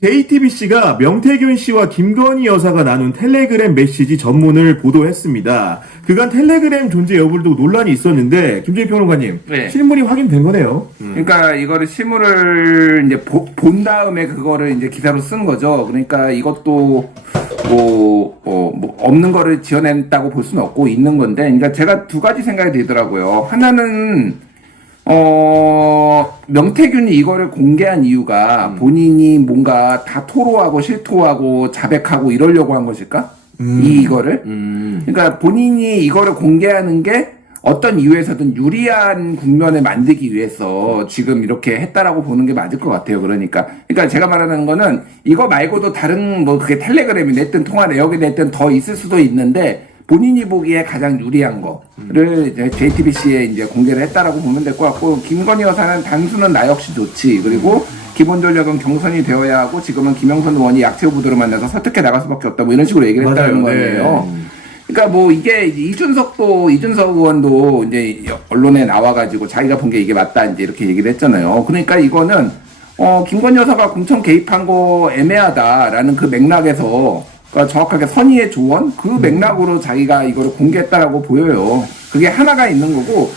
JTBC가 명태균 씨와 김건희 여사가 나눈 텔레그램 메시지 전문을 보도했습니다. 그간 텔레그램 존재 여부를 두고 논란이 있었는데 김재희 평론가님, 네. 실물이 확인된 거네요. 그러니까 이거를 실물을 이제 본 다음에 그거를 이제 기사로 쓴 거죠. 그러니까 이것도 뭐 없는 거를 지어냈다고 볼 수는 없고 있는 건데, 그러니까 제가 두 가지 생각이 들더라고요. 하나는 명태균이 이거를 공개한 이유가 본인이 뭔가 다 토로하고 실토하고 자백하고 이러려고 한 것일까? 이거를? 그러니까 본인이 이거를 공개하는 게 어떤 이유에서든 유리한 국면을 만들기 위해서 지금 이렇게 했다라고 보는 게 맞을 것 같아요. 그러니까 제가 말하는 거는 이거 말고도 다른 뭐 그게 텔레그램이 냈든 통화 내역이 냈든 더 있을 수도 있는데 본인이 보기에 가장 유리한 거를 JTBC에 이제 공개를 했다라고 보면 될 것 같고, 김건희 여사는 단수는 나 역시 좋지. 그리고 기본 전략은 경선이 되어야 하고 지금은 김영선 의원이 약체 후보들을 만나서 설득해 나갈 수밖에 없다. 뭐 이런 식으로 얘기를 했다는 거예요. 그러니까 뭐 이게 이준석 의원도 이제 언론에 나와가지고 자기가 본 게 이게 맞다 이제 이렇게 얘기를 했잖아요. 그러니까 이거는 김건희 여사가 공천 개입한 거 애매하다라는 그 맥락에서, 그러니까 정확하게 선의의 조언 그 맥락으로 자기가 이거를 공개했다라고 보여요. 그게 하나가 있는 거고,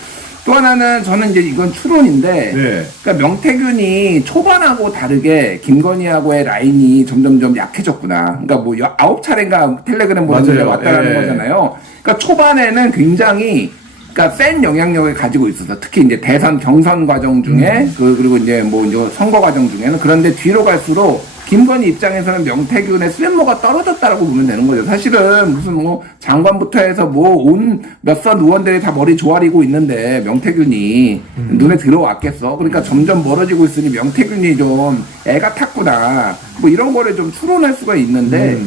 또 하나는 저는 이제 이건 추론인데, 네. 그러니까 명태균이 초반하고 다르게 김건희하고의 라인이 점점점 약해졌구나. 그러니까 뭐 9차례인가 텔레그램 보는 게 왔다라는 거잖아요. 그러니까 초반에는 굉장히 그러니까 센 영향력을 가지고 있어서, 특히 이제 대선 경선 과정 중에 그리고 이제 뭐 이제 선거 과정 중에는. 그런데 뒤로 갈수록 김건희 입장에서는 명태균의 쓸모가 떨어졌다라고 보면 되는 거죠. 사실은 무슨 뭐 장관부터 해서 뭐 온 몇선 의원들이 다 머리 조아리고 있는데 명태균이 눈에 들어왔겠어. 그러니까 점점 멀어지고 있으니 명태균이 좀 애가 탔구나. 뭐 이런 거를 좀 추론할 수가 있는데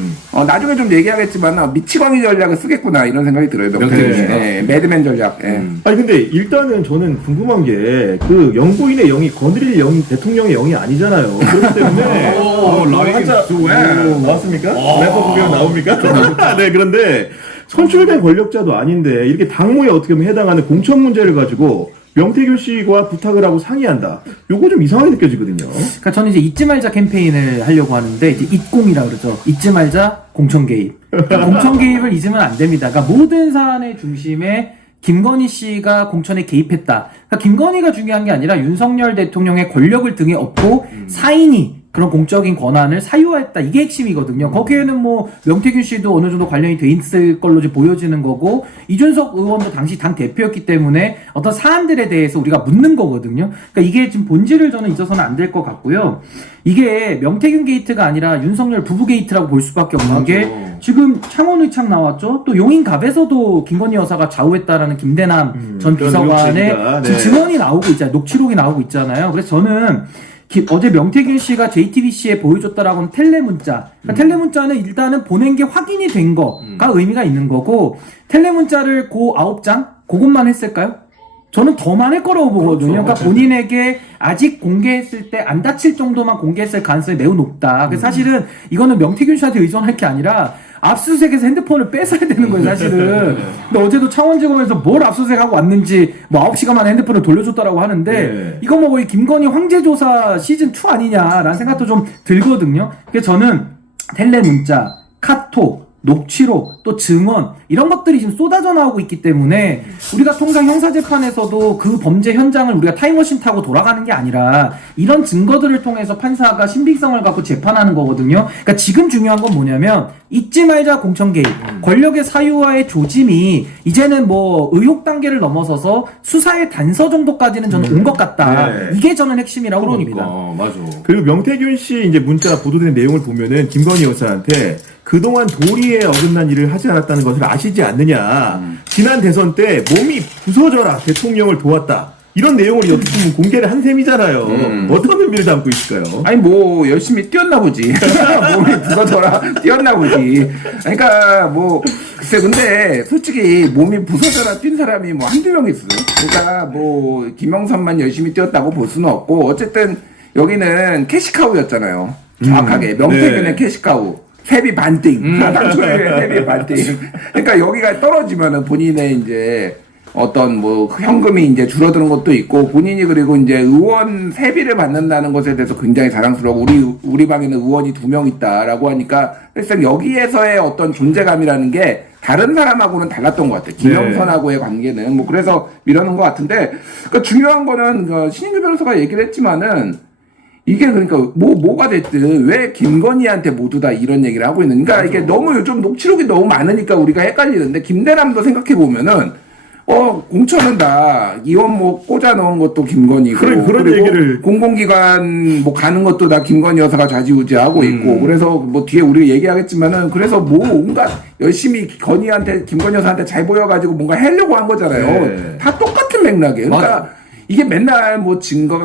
나중에 좀 얘기하겠지만 미치광이 전략을 쓰겠구나 이런 생각이 들어요. 명태균이. 네, 매드맨 전략. 네. 아니 근데 일단은 저는 궁금한 게 그 영부인의 영이 거느릴 영 대통령의 영이 아니잖아요. 그렇기 때문에 나왔습니까? 래퍼 보면 나옵니까? 네, 그런데 선출된 권력자도 아닌데 이렇게 당무에 어떻게 보면 해당하는 공천 문제를 가지고 명태균 씨와 부탁을 하고 상의한다. 요거 좀 이상하게 느껴지거든요. 그러니까 저는 이제 잊지 말자 캠페인을 하려고 하는데, 이제 잊공이라고 그러죠. 잊지 말자 공천 개입. 그러니까 공천 개입을 잊으면 안 됩니다. 그러니까 모든 사안의 중심에 김건희 씨가 공천에 개입했다. 그러니까 김건희가 중요한 게 아니라 윤석열 대통령의 권력을 등에 업고 사인이 그런 공적인 권한을 사유화했다. 이게 핵심이거든요. 거기에는 뭐 명태균 씨도 어느 정도 관련이 돼 있을 걸로 보여지는 거고, 이준석 의원도 당시 당 대표였기 때문에 어떤 사안들에 대해서 우리가 묻는 거거든요. 그러니까 이게 지금 본질을 저는 잊어서는 안 될 것 같고요. 이게 명태균 게이트가 아니라 윤석열 부부 게이트라고 볼 수밖에 없는 게, 지금 창원의창 나왔죠. 또 용인갑에서도 김건희 여사가 좌우했다라는 김대남 전 비서관의 지금 증언이 나오고 있잖아요. 녹취록이 나오고 있잖아요. 그래서 저는 어제 명태균 씨가 JTBC에 보여줬다라고 하는 텔레문자. 그러니까 텔레문자는 일단은 보낸 게 확인이 된 거가 의미가 있는 거고, 텔레문자를 그 9장? 그것만 했을까요? 저는 더 많을 거라고 보거든요. 그러니까 본인에게 아직 공개했을 때 안 다칠 정도만 공개했을 가능성이 매우 높다. 그래서 사실은 이거는 명태균 씨한테 의존할 게 아니라 압수수색에서 핸드폰을 뺏어야 되는 거예요, 사실은. 근데 어제도 창원지검에서 뭘 압수수색하고 왔는지 뭐 9시간 만에 핸드폰을 돌려줬다라고 하는데, 이거 뭐 거의 김건희 황제조사 시즌2 아니냐라는 생각도 좀 들거든요. 그래서 저는 텔레문자, 카톡, 녹취록, 또 증언, 이런 것들이 지금 쏟아져 나오고 있기 때문에 우리가 통상 형사재판에서도 그 범죄 현장을 우리가 타임머신 타고 돌아가는 게 아니라 이런 증거들을 통해서 판사가 신빙성을 갖고 재판하는 거거든요. 그러니까 지금 중요한 건 뭐냐면, 잊지 말자 공천 개입, 권력의 사유화의 조짐이 이제는 뭐 의혹 단계를 넘어서서 수사의 단서 정도까지는 저는 온 것 같다. 네. 이게 저는 핵심이라고 봅니다. 맞아. 그리고 명태균 씨 이제 문자 보도된 내용을 보면은 김건희 여사한테 그동안 도리에 어긋난 일을 하지 않았다는 것을 아시지 않느냐. 지난 대선 때 몸이 부서져라 대통령을 도왔다. 이런 내용을 어떻게 보면 공개를 한 셈이잖아요. 어떤 의미를 담고 있을까요? 아니 뭐 열심히 뛰었나 보지. 몸이 부서져라 뛰었나 보지. 그러니까 뭐 글쎄, 근데 솔직히 몸이 부서져라 뛴 사람이 뭐 한두 명 있어요. 그러니까 뭐 김영선만 열심히 뛰었다고 볼 수는 없고, 어쨌든 여기는 캐시카우였잖아요. 정확하게 명태균의 캐시카우. 세비 반띵. 당초에 세비 반띵. 그러니까 여기가 떨어지면은 본인의 이제 어떤 뭐 현금이 이제 줄어드는 것도 있고 본인이 그리고 이제 의원 세비를 받는다는 것에 대해서 굉장히 자랑스러워. 우리 방에는 의원이 2명 있다라고 하니까 사실상 여기에서의 어떤 존재감이라는 게 다른 사람하고는 달랐던 것 같아요. 김영선하고의 관계는 뭐 그래서 밀어넣은 것 같은데 그러니까 중요한 거는 신인규 변호사가 얘기를 했지만은 이게 그러니까 뭐가 됐든 왜 김건희한테 모두 다 이런 얘기를 하고 있는 그러니까 이게 너무 요즘 녹취록이 너무 많으니까 우리가 헷갈리는데 김대남도 생각해 보면은 공천은 다 이원 뭐 꽂아 넣은 것도 김건희고 그런 얘기를 공공기관 뭐 가는 것도 다 김건희 여사가 좌지우지하고 있고 그래서 뭐 뒤에 우리 얘기하겠지만은 그래서 뭐 온갖 열심히 김건희 여사한테 잘 보여가지고 뭔가 하려고 한 거잖아요. 네. 다 똑같은 맥락이에요. 그러니까 맞아. 이게 맨날 뭐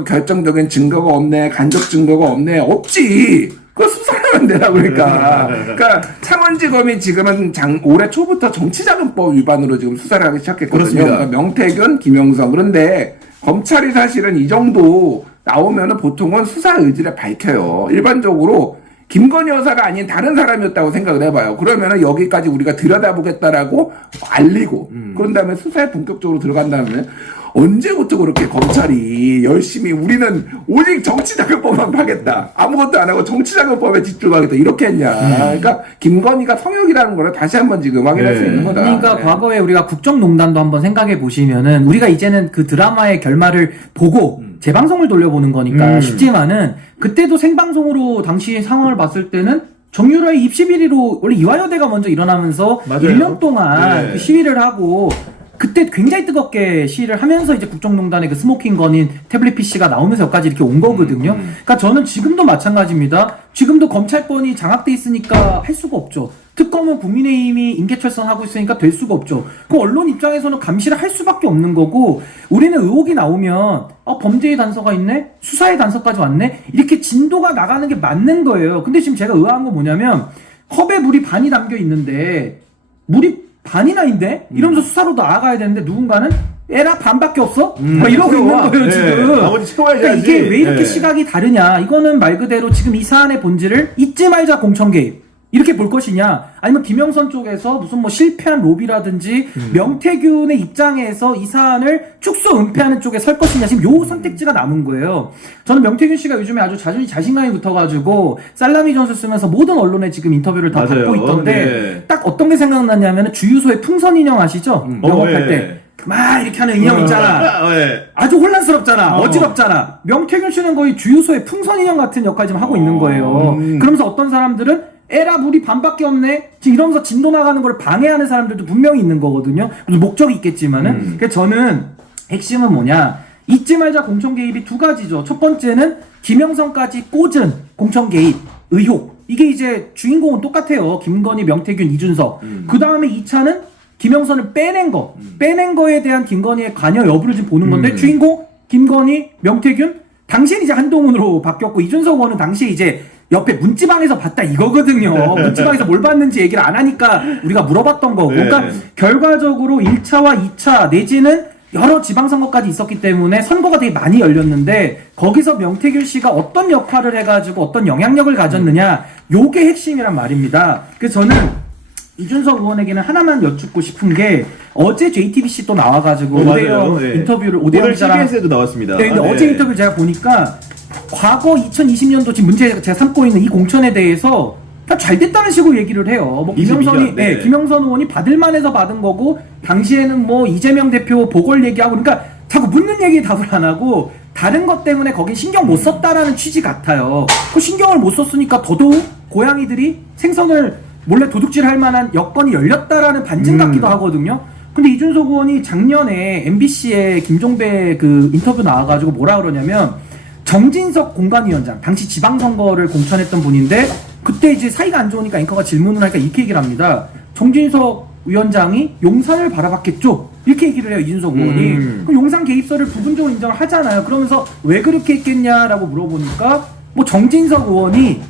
결정적인 증거가 없네, 간접 증거가 없네, 없지. 그거 수사하면 되라 그러니까. 그러니까 창원지검이 지금은 올해 초부터 정치자금법 위반으로 지금 수사를 하기 시작했거든요. 그렇습니다. 그러니까 명태균, 김영선. 그런데 검찰이 사실은 이 정도 나오면은 보통은 수사 의지를 밝혀요. 일반적으로 김건희 여사가 아닌 다른 사람이었다고 생각을 해봐요. 그러면은 여기까지 우리가 들여다보겠다라고 알리고 그런 다음에 수사에 본격적으로 들어간 다음에 언제부터 그렇게 검찰이 열심히 우리는 오직 정치자금법만 하겠다. 아무것도 안 하고 정치자금법에 집중하겠다. 이렇게 했냐. 그러니까 김건희가 성역이라는 거를 다시 한번 지금 확인할 수 있는 거다. 그러니까 네. 과거에 우리가 국정농단도 한번 생각해 보시면은 우리가 이제는 그 드라마의 결말을 보고 재방송을 돌려보는 거니까 쉽지만은 그때도 생방송으로 당시 상황을 봤을 때는 정유라의 입시 비리로 원래 이화여대가 먼저 일어나면서 맞아요. 1년 동안 네. 그 시위를 하고 그때 굉장히 뜨겁게 시위를 하면서 이제 국정농단의 그 스모킹 건인 태블릿 PC가 나오면서 여기까지 이렇게 온 거거든요. 그러니까 저는 지금도 마찬가지입니다. 지금도 검찰권이 장악돼 있으니까 할 수가 없죠. 특검은 국민의힘이 인계철선하고 있으니까 될 수가 없죠. 그 언론 입장에서는 감시를 할 수밖에 없는 거고 우리는 의혹이 나오면 범죄의 단서가 있네? 수사의 단서까지 왔네? 이렇게 진도가 나가는 게 맞는 거예요. 근데 지금 제가 의아한 건 뭐냐면 컵에 물이 반이 담겨 있는데 물이 반이나 있네? 이러면서 수사로 나아가야 되는데 누군가는 에라 반밖에 없어? 막 이러고 있는 거예요 네. 지금. 나머지 채워야지. 그러니까 이게 왜 이렇게 네. 시각이 다르냐? 이거는 말 그대로 지금 이 사안의 본질을 잊지 말자 공천 개입 이렇게 볼 것이냐? 아니면 김영선 쪽에서 무슨 뭐 실패한 로비라든지 명태균의 입장에서 이 사안을 축소 은폐하는 쪽에 설 것이냐? 지금 요 선택지가 남은 거예요. 저는 명태균 씨가 요즘에 아주 자신감이 붙어가지고 살라미 전술 쓰면서 모든 언론에 지금 인터뷰를 다 맞아요. 받고 있던데 네. 딱 어떤 게 생각났냐면 주유소의 풍선 인형 아시죠? 영업할 네. 때. 막 이렇게 하는 인형 있잖아. 네. 아주 혼란스럽잖아. 어지럽잖아. 명태균 씨는 거의 주유소의 풍선 인형 같은 역할 지금 하고 있는 거예요. 그러면서 어떤 사람들은 에라 물이 반밖에 없네. 지금 이러면서 진도 나가는 걸 방해하는 사람들도 분명히 있는 거거든요. 무슨 목적이 있겠지만은. 그래서 저는 핵심은 뭐냐? 잊지 말자 공천 개입이 두 가지죠. 첫 번째는 김영선까지 꽂은 공천 개입 의혹. 이게 이제 주인공은 똑같아요. 김건희, 명태균, 이준석. 그 다음에 2차는 김영선을 빼낸 거. 빼낸 거에 대한 김건희의 관여 여부를 지금 보는 건데 주인공 김건희, 명태균. 당시엔 이제 한동훈으로 바뀌었고 이준석 의원은 당시에 이제 옆에 문지방에서 봤다 이거거든요. 문지방에서 뭘 봤는지 얘기를 안 하니까 우리가 물어봤던 거고. 그러니까 결과적으로 1차와 2차 내지는 여러 지방선거까지 있었기 때문에 선거가 되게 많이 열렸는데 거기서 명태균 씨가 어떤 역할을 해가지고 어떤 영향력을 가졌느냐 요게 핵심이란 말입니다. 그래서 저는 이준석 의원에게는 하나만 여쭙고 싶은 게 어제 JTBC 또 나와가지고 오대영 네. 인터뷰를 오대영 오늘 기자랑 CBS에도 나왔습니다. 네, 근데 어제 인터뷰 제가 보니까 과거 2020년도 지금 문제 제가 삼고 있는 이 공천에 대해서 잘 됐다는 식으로 얘기를 해요. 뭐 김영선이, 22년, 네. 김영선 의원이 받을만해서 받은 거고 당시에는 뭐 이재명 대표 보궐 얘기하고 그러니까 자꾸 묻는 얘기 답을 안 하고 다른 것 때문에 거긴 신경 못 썼다라는 취지 같아요. 그 신경을 못 썼으니까 더더욱 고양이들이 생선을 몰래 도둑질할 만한 여건이 열렸다라는 반증 같기도 하거든요. 근데 이준석 의원이 작년에 MBC에 김종배 그 인터뷰 나와가지고 뭐라 그러냐면 정진석 공관위원장 당시 지방선거를 공천했던 분인데 그때 이제 사이가 안 좋으니까 앵커가 질문을 하니까 이렇게 얘기를 합니다. 정진석 위원장이 용산을 바라봤겠죠? 이렇게 얘기를 해요, 이준석 의원이. 그럼 용산 개입설을 부분적으로 인정을 하잖아요. 그러면서 왜 그렇게 했겠냐라고 물어보니까 뭐 정진석 의원이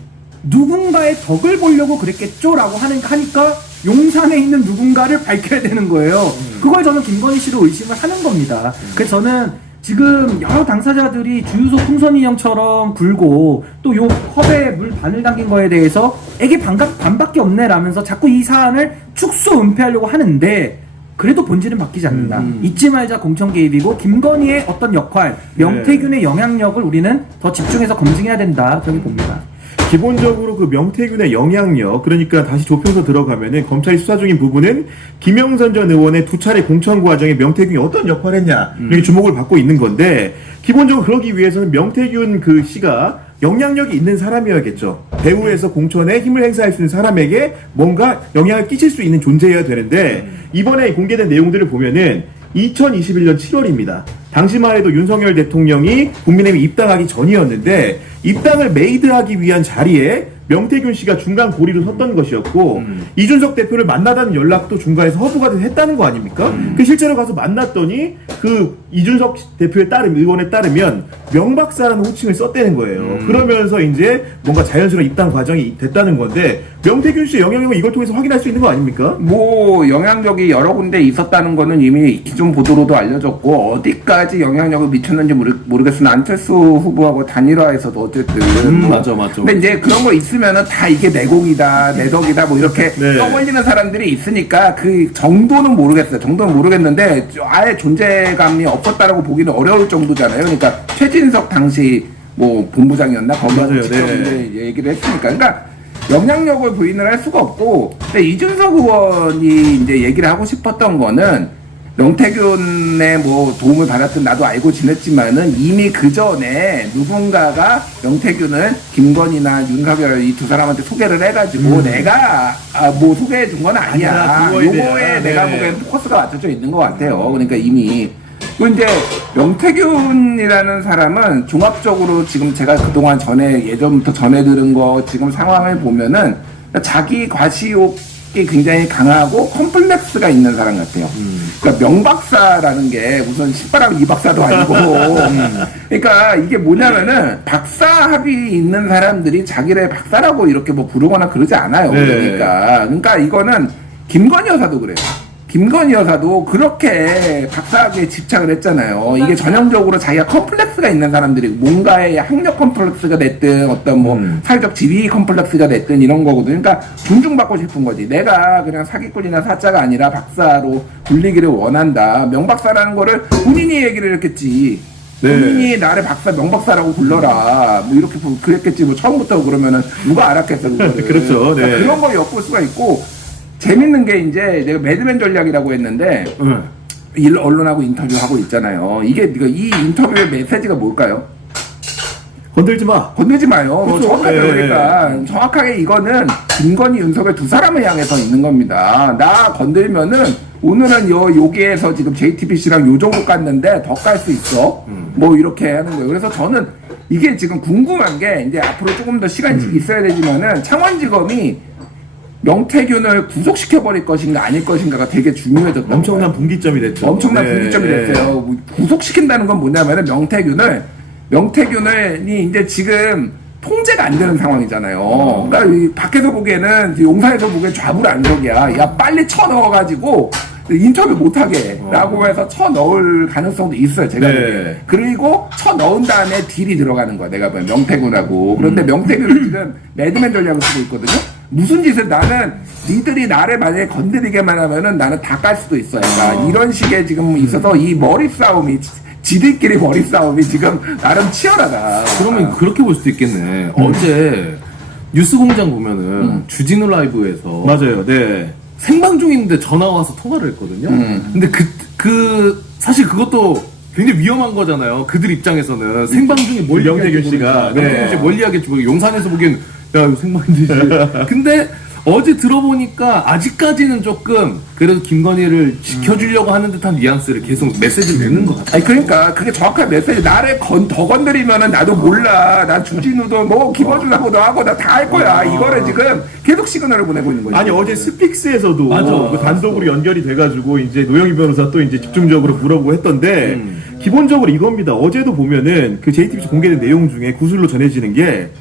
누군가의 덕을 보려고 그랬겠죠? 라고 하니까 용산에 있는 누군가를 밝혀야 되는 거예요. 그걸 저는 김건희 씨로 의심을 하는 겁니다. 그래서 저는 지금 여러 당사자들이 주유소 풍선 인형처럼 굴고 또 요 컵에 물 반을 담긴 거에 대해서 애게 반밖에 없네 라면서 자꾸 이 사안을 축소 은폐하려고 하는데 그래도 본질은 바뀌지 않는다. 잊지 말자 공천 개입이고 김건희의 어떤 역할, 명태균의 영향력을 우리는 더 집중해서 검증해야 된다. 저기 봅니다. 기본적으로 그 명태균의 영향력, 그러니까 다시 좁혀서 들어가면은 검찰이 수사 중인 부분은 김영선 전 의원의 2차례 공천 과정에 명태균이 어떤 역할을 했냐, 이렇게 주목을 받고 있는 건데, 기본적으로 그러기 위해서는 명태균 그 씨가 영향력이 있는 사람이어야겠죠. 배후에서 공천에 힘을 행사할 수 있는 사람에게 뭔가 영향을 끼칠 수 있는 존재여야 되는데, 이번에 공개된 내용들을 보면은 2021년 7월입니다. 당시만 해도 윤석열 대통령이 국민의힘에 입당하기 전이었는데 입당을 메이드하기 위한 자리에 명태균 씨가 중간 고리로 섰던 것이었고 이준석 대표를 만나다는 연락도 중간에서 허브가 했다는 거 아닙니까? 그 실제로 가서 만났더니 그 이준석 대표의 의원에 따르면 명박사라는 호칭을 썼다는 거예요. 그러면서 이제 뭔가 자연스러운 입당 과정이 됐다는 건데 명태균 씨의 영향력을 이걸 통해서 확인할 수 있는 거 아닙니까? 뭐 영향력이 여러 군데 있었다는 거는 이미 기존 보도로도 알려졌고 어디까지 영향력을 미쳤는지 모르겠으나 안철수 후보하고 단일화에서도 어쨌든 맞아. 근데 이제 그런 거 있으면은 다 이게 내 공이다 내 덕이다 뭐 이렇게 네. 떠벌리는 사람들이 있으니까 그 정도는 모르겠어요. 정도는 모르겠는데 아예 존재감이 없었다라고 보기는 어려울 정도잖아요. 그러니까 최진석 당시 뭐 본부장이었나 거기서 맞아요. 직접 네. 이제 얘기를 했으니까 그러니까 영향력을 부인을 할 수가 없고, 근데 이준석 의원이 이제 얘기를 하고 싶었던 거는 명태균의 뭐 도움을 받았든 나도 알고 지냈지만은 이미 그 전에 누군가가 명태균을 김건희나 윤석열 이 두 사람한테 소개를 해가지고 내가 뭐 소개해 준 건 아니야. 아니야, 그거에 요거에 대한, 내가 네. 보기엔 포커스가 맞춰져 있는 것 같아요. 그러니까 이미. 근데 명태균이라는 사람은 종합적으로 지금 제가 그동안 예전부터 전해 들은 거 지금 상황을 보면은 자기 과시욕이 굉장히 강하고 컴플렉스가 있는 사람 같아요. 그러니까 명박사라는 게 무슨 신바람 이박사도 아니고 그러니까 이게 뭐냐면은 박사 학위 있는 사람들이 자기를 박사라고 이렇게 뭐 부르거나 그러지 않아요. 네. 그러니까 이거는 김건희 여사도 그래요. 김건희 여사도 그렇게 박사학위에 집착을 했잖아요. 이게 전형적으로 자기가 컴플렉스가 있는 사람들이 뭔가의 학력 컴플렉스가 됐든 어떤 뭐 사회적 지위 컴플렉스가 됐든 이런 거거든요. 그러니까 존중받고 싶은 거지. 내가 그냥 사기꾼이나 사자가 아니라 박사로 불리기를 원한다. 명박사라는 거를 본인이 얘기를 했겠지. 네. 본인이 나를 박사 명박사라고 불러라. 뭐 이렇게 그랬겠지. 뭐 처음부터 그러면은 누가 알았겠어 그거를. 그렇죠. 네. 그러니까 그런 걸 엿볼 수가 있고. 재밌는 게 이제 내가 매드맨 전략이라고 했는데 언론하고 인터뷰하고 있잖아요. 이게 이 인터뷰의 메시지가 뭘까요? 건들지 마. 건들지 마요. 뭐 그렇죠. 정확하게 네. 그러니까 정확하게 이거는 김건희, 윤석열 두 사람을 향해서 있는 겁니다. 나 건들면은 오늘은 여기에서 지금 JTBC랑 요 정도 깠는데 더 깔 수 있어. 뭐 이렇게 하는 거예요. 그래서 저는 이게 지금 궁금한 게 이제 앞으로 조금 더 시간이 있어야 되지만은 창원지검이 명태균을 구속시켜버릴 것인가 아닐 것인가가 되게 중요해졌다. 엄청난 분기점이 됐죠. 엄청난 네. 분기점이 됐어요. 구속시킨다는 건 뭐냐면은 명태균이 이제 지금 통제가 안 되는 상황이잖아요. 그러니까 이 밖에서 보기에는 용산에서 보기엔 좌불안석이야. 야 빨리 쳐 넣어가지고 인터뷰 못하게 라고 해서 쳐 넣을 가능성도 있어요. 제가 네. 보기엔. 그리고 쳐 넣은 다음에 딜이 들어가는 거야. 내가 보기엔 명태균하고. 그런데 명태균은 지금 매드맨 전략을 쓰고 있거든요. 무슨 짓을 나는 니들이 나를 만약에 건드리게만 하면은 나는 다 깔 수도 있어. 그러니까 이런 식의 지금 있어서 이 머리 싸움이 지들끼리 머리 싸움이 지금 나름 치열하다. 그러면 그렇게 볼 수도 있겠네. 어제 뉴스공장 보면은 주진우 라이브에서 맞아요. 네. 생방 중인데 전화가 와서 통화를 했거든요. 근데 사실 그것도 굉장히 위험한 거잖아요. 그들 입장에서는 생방 중에 뭘 명태균 씨가 명태균 씨 네. 뭘 이야기했지. 용산에서 보기엔 야 이거 생방이지. 근데 어제 들어보니까 아직까지는 조금 그래도 김건희를 지켜주려고 하는 듯한 뉘앙스를 계속 메시지를 내는 것 같아요. 아니 그러니까 그게 정확한 메시지. 나를 더 건드리면은 나도 몰라. 난 주진우도 뭐 김어준하고도 하고 나 다 할 거야. 이거를 지금 계속 시그널을 보내고 있는 거죠. 아니 어제 스픽스에서도 맞아. 그 단독으로 연결이 돼가지고 이제 노영희 변호사 또 이제 집중적으로 물어보고 했던데 기본적으로 이겁니다. 어제도 보면은 그 JTBC 공개된 내용 중에 구술로 전해지는 게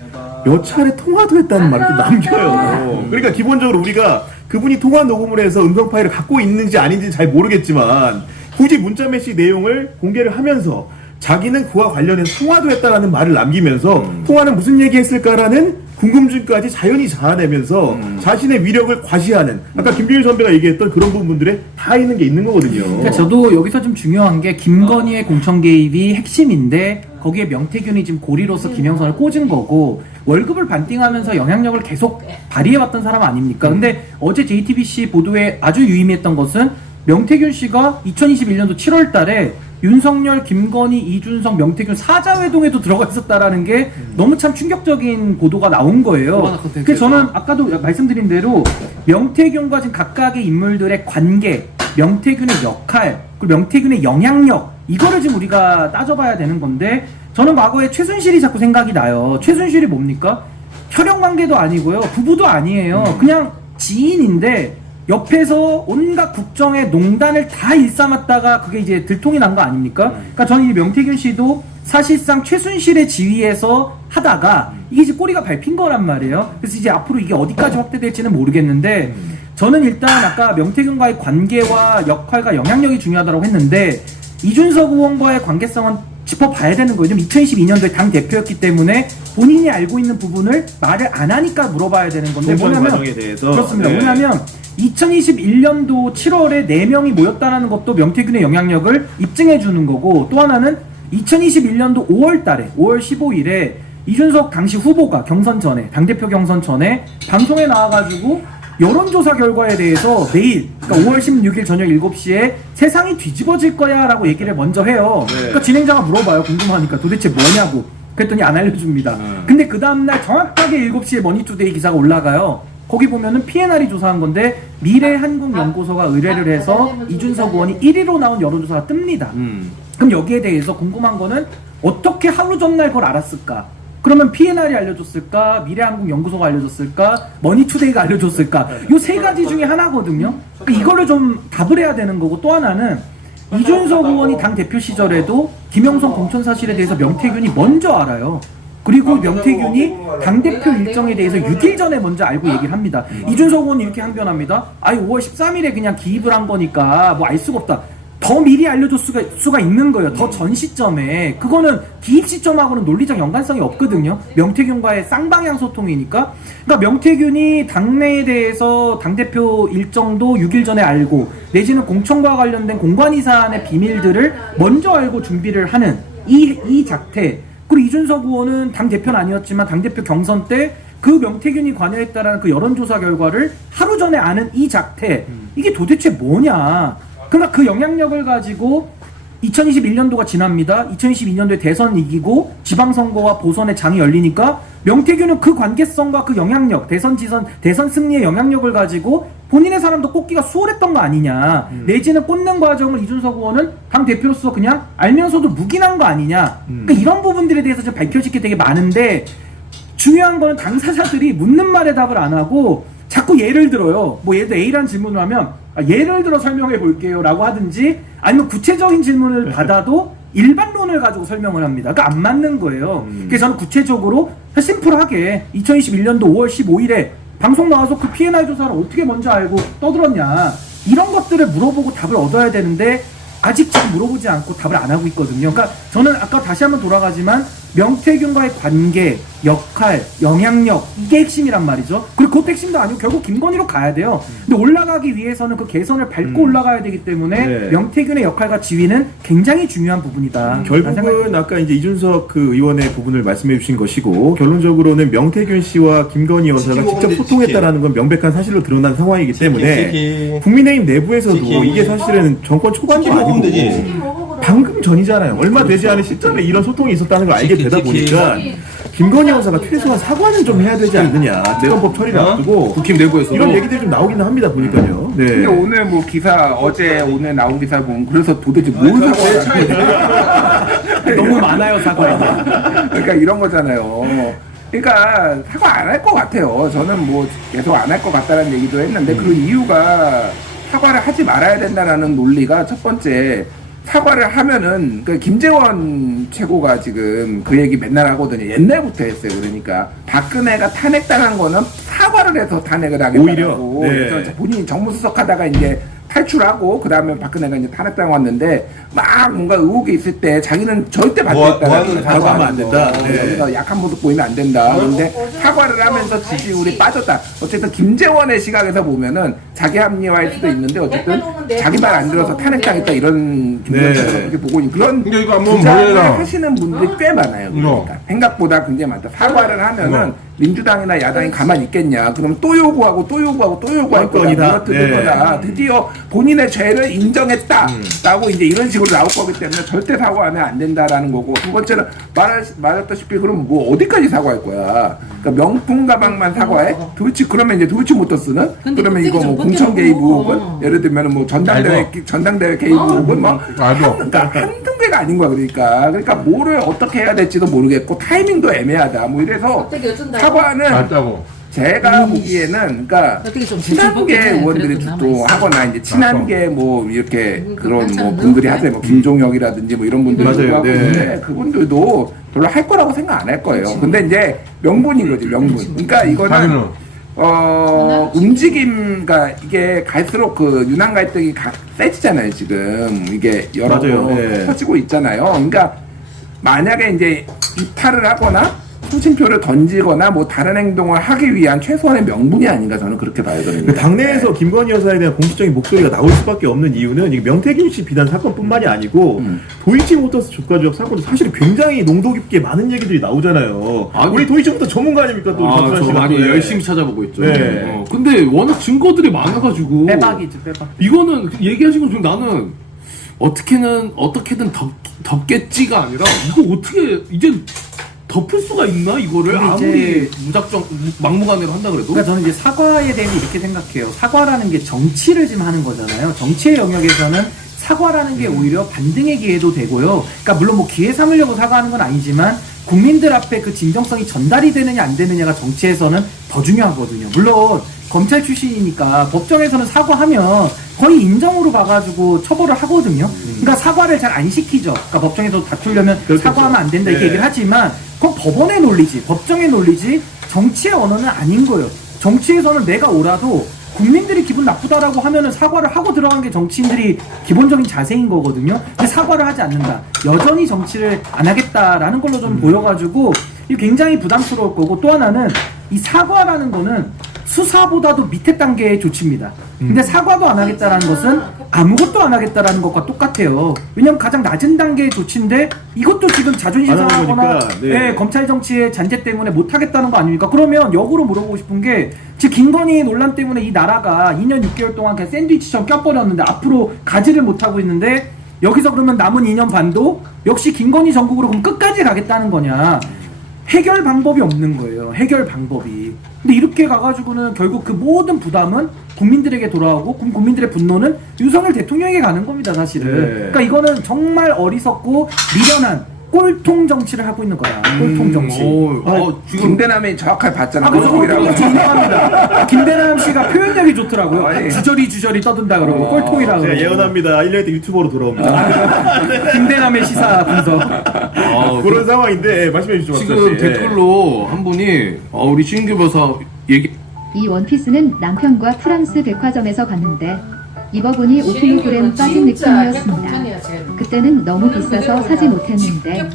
몇 차례 통화도 했다는 말을 또 남겨요. 그러니까 기본적으로 우리가 그분이 통화 녹음을 해서 음성 파일을 갖고 있는지 아닌지 잘 모르겠지만 굳이 문자 메시지 내용을 공개를 하면서 자기는 그와 관련해서 통화도 했다라는 말을 남기면서 통화는 무슨 얘기했을까라는 궁금증까지 자연히 자아내면서 자신의 위력을 과시하는 아까 김규일 선배가 얘기했던 그런 부분들에 다 있는 게 있는 거거든요. 그러니까 저도 여기서 좀 중요한 게 김건희의 공천 개입이 핵심인데 거기에 명태균이 지금 고리로서 김영선을 꽂은 거고 월급을 반띵하면서 영향력을 계속 발휘해왔던 사람 아닙니까? 근데 어제 JTBC 보도에 아주 유의미했던 것은 명태균 씨가 2021년도 7월 달에 윤석열, 김건희, 이준석, 명태균 사자회동에도 들어가 있었다라는 게 너무 참 충격적인 보도가 나온 거예요. 그래서 저는 아까도 말씀드린 대로 명태균과 지금 각각의 인물들의 관계, 명태균의 역할, 그리고 명태균의 영향력 이거를 지금 우리가 따져봐야 되는 건데 저는 과거에 최순실이 자꾸 생각이 나요. 최순실이 뭡니까? 혈연 관계도 아니고요. 부부도 아니에요. 그냥 지인인데 옆에서 온갖 국정의 농단을 다 일삼았다가 그게 이제 들통이 난 거 아닙니까? 그러니까 저는 이 명태균 씨도 사실상 최순실의 지위에서 하다가 이게 이제 꼬리가 밟힌 거란 말이에요. 그래서 이제 앞으로 이게 어디까지 확대될지는 모르겠는데 저는 일단 아까 명태균과의 관계와 역할과 영향력이 중요하다고 했는데 이준석 의원과의 관계성은 짚어봐야 되는 거예요. 2022년도에 당 대표였기 때문에 본인이 알고 있는 부분을 말을 안 하니까 물어봐야 되는 건데 뭐냐면 과정에 대해서 그렇습니다. 네. 뭐냐면 2021년도 7월에 4명이 모였다는 것도 명태균의 영향력을 입증해 주는 거고 또 하나는 2021년도 5월 달에 5월 15일에 이준석 당시 후보가 경선 전에 당대표 경선 전에 방송에 나와가지고 여론조사 결과에 대해서 내일 그러니까 5월 16일 저녁 7시에 세상이 뒤집어질 거야 라고 얘기를 먼저 해요. 그러니까 진행자가 물어봐요. 궁금하니까 도대체 뭐냐고. 그랬더니 안 알려줍니다. 근데 그 다음날 정확하게 7시에 머니투데이 기사가 올라가요. 거기 보면은 PNR이 조사한 건데 미래한국연구소가 의뢰를 해서 이준석 의원이 1위로 나온 여론조사가 뜹니다. 그럼 여기에 대해서 궁금한 거는 어떻게 하루 전날 그걸 알았을까? 그러면 PNR이 알려줬을까? 미래한국연구소가 알려줬을까? 머니투데이가 알려줬을까? 요 세 가지 중에 하나거든요. 그러니까 이거를 좀 답을 해야 되는 거고 또 하나는 이준석 의원이 당 대표 시절에도 김영선 공천 사실에 대해서 명태균이 먼저 알아요. 그리고 명태균이 당대표 일정에 대해서 6일 전에 먼저 알고 얘기를 합니다. 이준석 의원이 이렇게 항변합니다. 아니 5월 13일에 그냥 기입을 한 거니까 뭐 알 수가 없다. 더 미리 알려줄 수가 있는 거예요. 더 전 시점에. 그거는 기입 시점하고는 논리적 연관성이 없거든요. 명태균과의 쌍방향 소통이니까. 그러니까 명태균이 당내에 대해서 당대표 일정도 6일 전에 알고 내지는 공천과 관련된 공관위 사안의 비밀들을 먼저 알고 준비를 하는 이 작태. 그리고 이준석 의원은 당대표는 아니었지만 당대표 경선 때 그 명태균이 관여했다라는 그 여론조사 결과를 하루 전에 아는 이 작태. 이게 도대체 뭐냐. 그러니까 그 영향력을 가지고 2021년도가 지납니다. 2022년도에 대선 이기고 지방선거와 보선의 장이 열리니까 명태균은 그 관계성과 그 영향력, 대선 승리의 영향력을 가지고 본인의 사람도 꽂기가 수월했던 거 아니냐. 내지는 꽂는 과정을 이준석 의원은 당 대표로서 그냥 알면서도 묵인한 거 아니냐. 그러니까 이런 부분들에 대해서 좀 밝혀질 게 되게 많은데 중요한 거는 당사자들이 묻는 말에 답을 안 하고 자꾸 예를 들어요. 뭐 예를 들어 A라는 질문을 하면 예를 들어 설명해 볼게요 라고 하든지 아니면 구체적인 질문을 받아도 일반론을 가지고 설명을 합니다. 그러니까 안 맞는 거예요. 그래서 저는 구체적으로 심플하게 2021년도 5월 15일에 방송 나와서 그 PNR 조사를 어떻게 먼저 알고 떠들었냐 이런 것들을 물어보고 답을 얻어야 되는데 아직 지금 물어보지 않고 답을 안 하고 있거든요. 그러니까 저는 아까 다시 한번 돌아가지만 명태균과의 관계, 역할, 영향력 이게 핵심이란 말이죠. 그리고 그 핵심도 아니고 결국 김건희로 가야 돼요. 근데 올라가기 위해서는 그 개선을 밟고 올라가야 되기 때문에 네. 명태균의 역할과 지위는 굉장히 중요한 부분이다. 결국은 아까 이제 이준석 그 의원의 부분을 말씀해 주신 것이고 결론적으로는 명태균 씨와 김건희 여사가 직접 소통했다라는 건 명백한 사실로 드러난 상황이기 때문에 국민의힘 내부에서도 이게 사실은 정권 초반도 아니고 방금 전이잖아요. 얼마 되지 않은 시점에 이런 소통이 있었다는 걸 알게 되다 보니까 김건희 여사가 최소한 사과는 좀 해야 되지 않느냐. 특검법 처리를 앞두고 국힘 내부에서 이런 얘기들이 좀 나오기는 합니다. 보니까요. 네. 근데 오늘 뭐 기사 어제 오늘 나온 기사 보면 그래서 도대체 뭘 사과를 너무 많아요 사과가. 그러니까 이런 거잖아요. 그러니까 사과 안 할 것 같아요. 저는 뭐 계속 안 할 것 같다는 얘기도 했는데 그 이유가 사과를 하지 말아야 된다라는 논리가 첫 번째 사과를 하면은 그 김재원 최고가 지금 그 얘기 맨날 하거든요. 옛날부터 했어요. 그러니까 박근혜가 탄핵당한 거는 사과를 해서 탄핵을 하겠다고. 오히려 네. 그래서 본인이 정무수석 하다가 이제 탈출하고 그 다음에 박근혜가 이제 탄핵당했는데 막 뭔가 의혹이 있을 때 자기는 절대 반대했다는 사과하면 안 된다. 네. 여기서 약한 모습 보이면 안 된다. 그런데 사과를 하면서 지지율이 빠졌다. 어쨌든 김재원의 시각에서 보면은 자기 합리화할 수도 있는데 어쨌든 자기 말 안 들어서 탄핵당했다 이런 김재원처럼 그렇게 보고 있는 그런 근데 이거 한번 주장을 보여라. 하시는 분들이 꽤 많아요. 그러니까 생각보다 굉장히 많다. 사과를 하면은 민주당이나 야당이 가만히 있겠냐? 그럼 또 요구하고 또 요구하고 또 요구할 거다. 건이다. 물어뜯을 네. 거다. 드디어 본인의 죄를 인정했다라고 이제 이런 식으로 나올 거기 때문에 절대 사과하면 안 된다라는 거고 두 번째는 말했다시피 그럼 뭐 어디까지 사과할 거야? 그러니까 명품 가방만 사과해? 도대체 그러면 이제 도대체 모터스는 근데 그러면 그때가 이거 뭐 좀 공천 개입 벗겨놓고. 의혹은 예를 들면 뭐 전당대회 개입 의혹은 뭐 맞아. 그러니까 한두 개가 아닌 거야 그러니까 뭐를 어떻게 해야 될지도 모르겠고 타이밍도 애매하다 뭐 이래서 어떻게 어쩐다고? 사과는 맞다고. 제가 보기에는 그러니까 어떻게 좀 친한계 제출법이네. 의원들이 그래도 또 남아있어. 하거나 이제 친한계 뭐 이렇게 그런 뭐 반찬은 분들이 넣을까요? 하세요 뭐 김종혁이라든지 뭐 이런 분들이 맞아요. 하고 네. 있는데 그분들도 별로 할 거라고 생각 안 할 거예요. 근데 이제 명분인 거지 명분. 그러니까 이거는 자기는 움직임, 그러니까 이게 갈수록 그 유난 갈등이 세지잖아요, 지금. 이게 여러 맞아요. 번 네. 터지고 있잖아요. 그러니까 만약에 이제 이탈을 하거나 송신표를 던지거나 뭐 다른 행동을 하기 위한 최소한의 명분이 아닌가 저는 그렇게 봐야거든요. 그 당내에서 김건희 여사에 대한 공식적인 목소리가 나올 수밖에 없는 이유는 이게 명태균 씨 비단 사건뿐만이 아니고 도이치모터스 주가 조작 사건도 사실 굉장히 농도 깊게 많은 얘기들이 나오잖아요. 아, 우리 도이치모터스 전문가 아닙니까 또 아, 박수환 저 씨가. 많이 네. 열심히 찾아보고 있죠. 네. 근데 워낙 증거들이 많아가지고 빼박이죠, 빼박. 이거는 얘기하신 것중 나는 어떻게든 덮겠지가 아니라 이거 어떻게 이제 덮을 수가 있나 이거를 근데 아무리 이제- 무작정 막무가내로 한다 그래도 그러니까 저는 이제 사과에 대해 이렇게 생각해요. 사과라는 게 정치를 지금 하는 거잖아요. 정치의 영역에서는 사과라는 게 오히려 반등의 기회도 되고요. 그러니까 물론 뭐 기회 삼으려고 사과하는 건 아니지만 국민들 앞에 그 진정성이 전달이 되느냐 안 되느냐가 정치에서는 더 중요하거든요. 물론 검찰 출신이니까 법정에서는 사과하면 거의 인정으로 가가지고 처벌을 하거든요. 그러니까 사과를 잘 안 시키죠. 그러니까 법정에서 다투려면 그렇겠죠. 사과하면 안 된다 이렇게 네. 얘기를 하지만 그건 법원의 논리지, 법정의 논리지 정치의 언어는 아닌 거예요. 정치에서는 내가 오라도 국민들이 기분 나쁘다라고 하면은 사과를 하고 들어간 게 정치인들이 기본적인 자세인 거거든요. 근데 사과를 하지 않는다. 여전히 정치를 안 하겠다라는 걸로 좀 보여가지고 이게 굉장히 부담스러울 거고 또 하나는 이 사과라는 거는 수사보다도 밑에 단계의 조치입니다. 근데 사과도 안 하겠다라는 것은 아무것도 안 하겠다라는 것과 똑같아요. 왜냐면 가장 낮은 단계의 조치인데 이것도 지금 자존심 안 하는 상하거나 거니까, 네. 검찰 정치의 잔재 때문에 못 하겠다는 거 아닙니까? 그러면 역으로 물어보고 싶은 게 지금 김건희 논란 때문에 이 나라가 2년 6개월 동안 그냥 샌드위치처럼 껴버렸는데 앞으로 가지를 못하고 있는데 여기서 그러면 남은 2년 반도 역시 김건희 정국으로 그럼 끝까지 가겠다는 거냐? 해결 방법이 없는 거예요. 해결 방법이. 근데 이렇게 가가지고는 결국 그 모든 부담은 국민들에게 돌아오고 그럼 국민들의 분노는 윤석열 대통령에게 가는 겁니다, 사실은. 네. 그러니까 이거는 정말 어리석고 미련한 꼴통 정치를 하고 있는 거야. 꼴통 정치. 지금 김대남이 정확하게 봤잖아. 그래서 꼴통이라고. 꼴통 정치 인정합니다. 김대남 씨가 표현력이 좋더라고요. 아니. 주저리 떠든다 그러고 꼴통이라고. 제가 그러고. 예언합니다. 1년 때 유튜버로 돌아옵니다. 김대남의 시사 분석. 그런 상황인데 말씀해 주시죠. 지금 박수환 씨. 댓글로 한 분이 우리 신규 변호사 얘기 이 원피스는 남편과 프랑스 백화점에서 봤는데 입어보니 5kg 빠진 느낌이었습니다. 그때는 너무 비싸서 사지 못했는데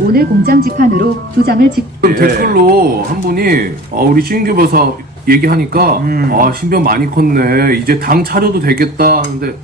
오늘 공장 직판으로 2장을 직 지금 댓글로 한 분이 우리 신규 변호사 얘기하니까 신변 많이 컸네 이제 당 차려도 되겠다 하는데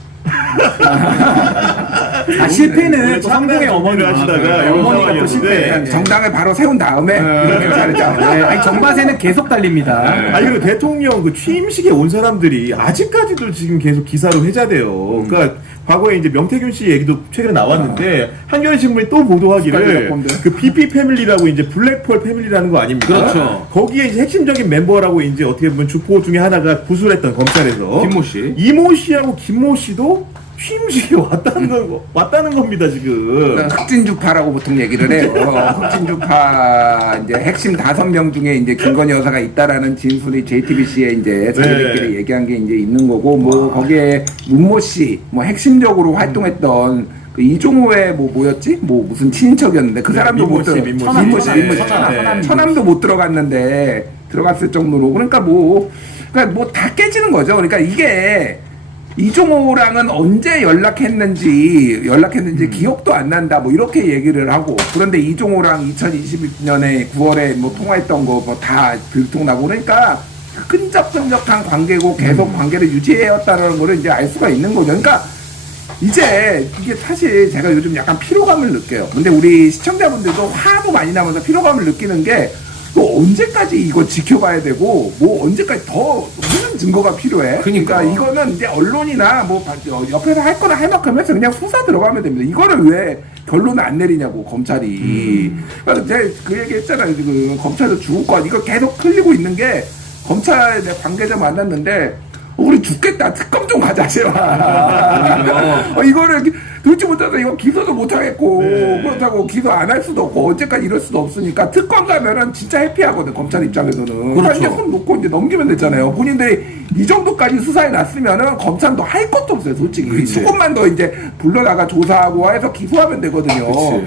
실패는 또 상봉의 어머니를 어머니가 하시다가 이런 어머니가 또 상황이었는데 실패. 정당을 바로 세운 다음에 이렇게 잘했죠. 아니 정바세는 계속 달립니다. 아니 그리고 대통령 그 취임식에 온 사람들이 아직까지도 지금 계속 기사로 회자돼요. 그러니까 과거에 이제 명태균 씨 얘기도 최근에 나왔는데 한겨레 신문이 또 보도하기를 그 BP 패밀리라고 이제 블랙펄 패밀리라는 거 아닙니까? 그렇죠. 거기에 이제 핵심적인 멤버라고 이제 어떻게 보면 주포 중에 하나가 구술했던 검찰에서 김모 씨. 이모 씨하고 김모 씨도 취임식에 왔다는 겁니다 지금. 흑진주파라고 보통 얘기를 해요. 흑진주파 이제 핵심 5명 중에 이제 김건희 여사가 있다라는 진술이 JTBC에 이제 자기들끼리 얘기한 게 이제 있는 거고 뭐 거기에 문모 씨 뭐 핵심적으로 활동했던 그 이종호의 뭐 뭐였지? 뭐 무슨 친인척이었는데 그 사람도 못 들어. 민모 씨. 천암도 못 들어갔는데 들어갔을 정도로 그러니까 뭐 다 깨지는 거죠. 그러니까 이게 이종호랑은 언제 연락했는지 기억도 안 난다 뭐 이렇게 얘기를 하고 그런데 이종호랑 2020년에 9월에 뭐 통화했던 거 뭐 다 들통나고 그러니까 끈적끈적한 관계고 계속 관계를 유지해왔다는 거를 이제 알 수가 있는 거죠. 그러니까 이제 이게 사실 제가 요즘 약간 피로감을 느껴요. 근데 우리 시청자분들도 화도 많이 나면서 피로감을 느끼는 게 또 언제까지 이거 지켜봐야 되고 뭐 언제까지 더 무슨 증거가 필요해? 그러니까 이거는 이제 언론이나 뭐 옆에서 할 거나 할 만큼 해서 그냥 수사 들어가면 됩니다. 이거를 왜 결론을 안 내리냐고 검찰이. 그러니까 제가 그 얘기 했잖아요. 지금 검찰도 죽을 거 이거 계속 흘리고 있는 게 검찰 관계자 만났는데 우리 죽겠다. 특검 좀 가자, 제발. 이거를 듣지 못해서 이거 기소도 못하겠고, 그렇다고 기소 안 할 수도 없고, 언제까지 이럴 수도 없으니까 특검 가면은 진짜 해피하거든, 검찰 입장에서는. 그렇죠. 이제 손 놓고 이제 넘기면 되잖아요. 본인들이 이 정도까지 수사해 놨으면은 검찰도 할 것도 없어요, 솔직히. 그치. 조금만 더 이제 불러다가 조사하고 해서 기소하면 되거든요. 그치.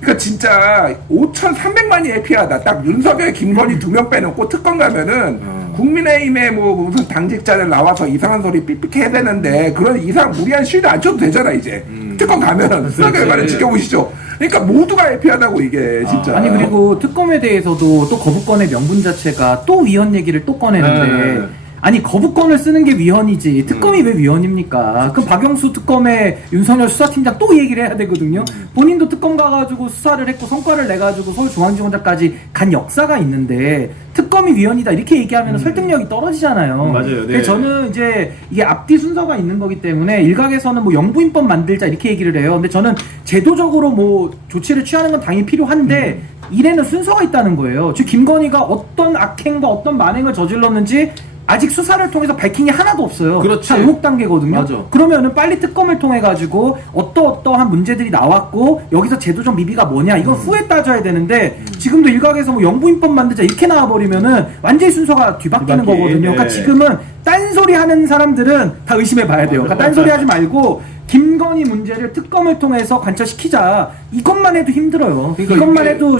그러니까 진짜 5,300만이 해피하다. 딱 윤석열, 김건희 2명 빼놓고 특검 가면은 국민의힘에 뭐 무슨 당직자들 나와서 이상한 소리 삑삑 해야 되는데 그런 이상 무리한 실드 안 쳐도 되잖아 이제. 특검 가면은 수사 결과를 지켜보시죠. 그러니까 모두가 해피하다고 이게 진짜. 아니 그리고 특검에 대해서도 또 거부권의 명분 자체가 또 위헌 얘기를 또 꺼내는데 아니 거부권을 쓰는 게 위헌이지 특검이 왜 위헌입니까? 그럼 박영수 특검의 윤석열 수사팀장 또 얘기를 해야 되거든요. 본인도 특검 가가지고 수사를 했고 성과를 내가지고 서울중앙지검장까지 간 역사가 있는데 특검이 위헌이다 이렇게 얘기하면 설득력이 떨어지잖아요. 맞아요. 네. 그래서 저는 이제 이게 앞뒤 순서가 있는 거기 때문에 일각에서는 뭐 영부인법 만들자 이렇게 얘기를 해요. 근데 저는 제도적으로 뭐 조치를 취하는 건 당연히 필요한데 일에는 순서가 있다는 거예요. 즉 김건희가 어떤 악행과 어떤 만행을 저질렀는지 아직 수사를 통해서 밝힌 게 하나도 없어요. 그렇지. 다 의혹 단계거든요. 맞아. 그러면은 빨리 특검을 통해 가지고 어떠한 문제들이 나왔고 여기서 제도적 미비가 뭐냐 이건 후에 따져야 되는데 지금도 일각에서 뭐 영부인법 만들자 이렇게 나와버리면은 완전히 순서가 뒤바뀌는 뒤바뀌. 거거든요. 그러니까 네. 지금은 딴소리 하는 사람들은 다 의심해 봐야 돼요. 그러니까 딴소리 하지 말고 김건희 문제를 특검을 통해서 관철시키자. 이것만 해도 힘들어요. 그러니까 이것만 이게 해도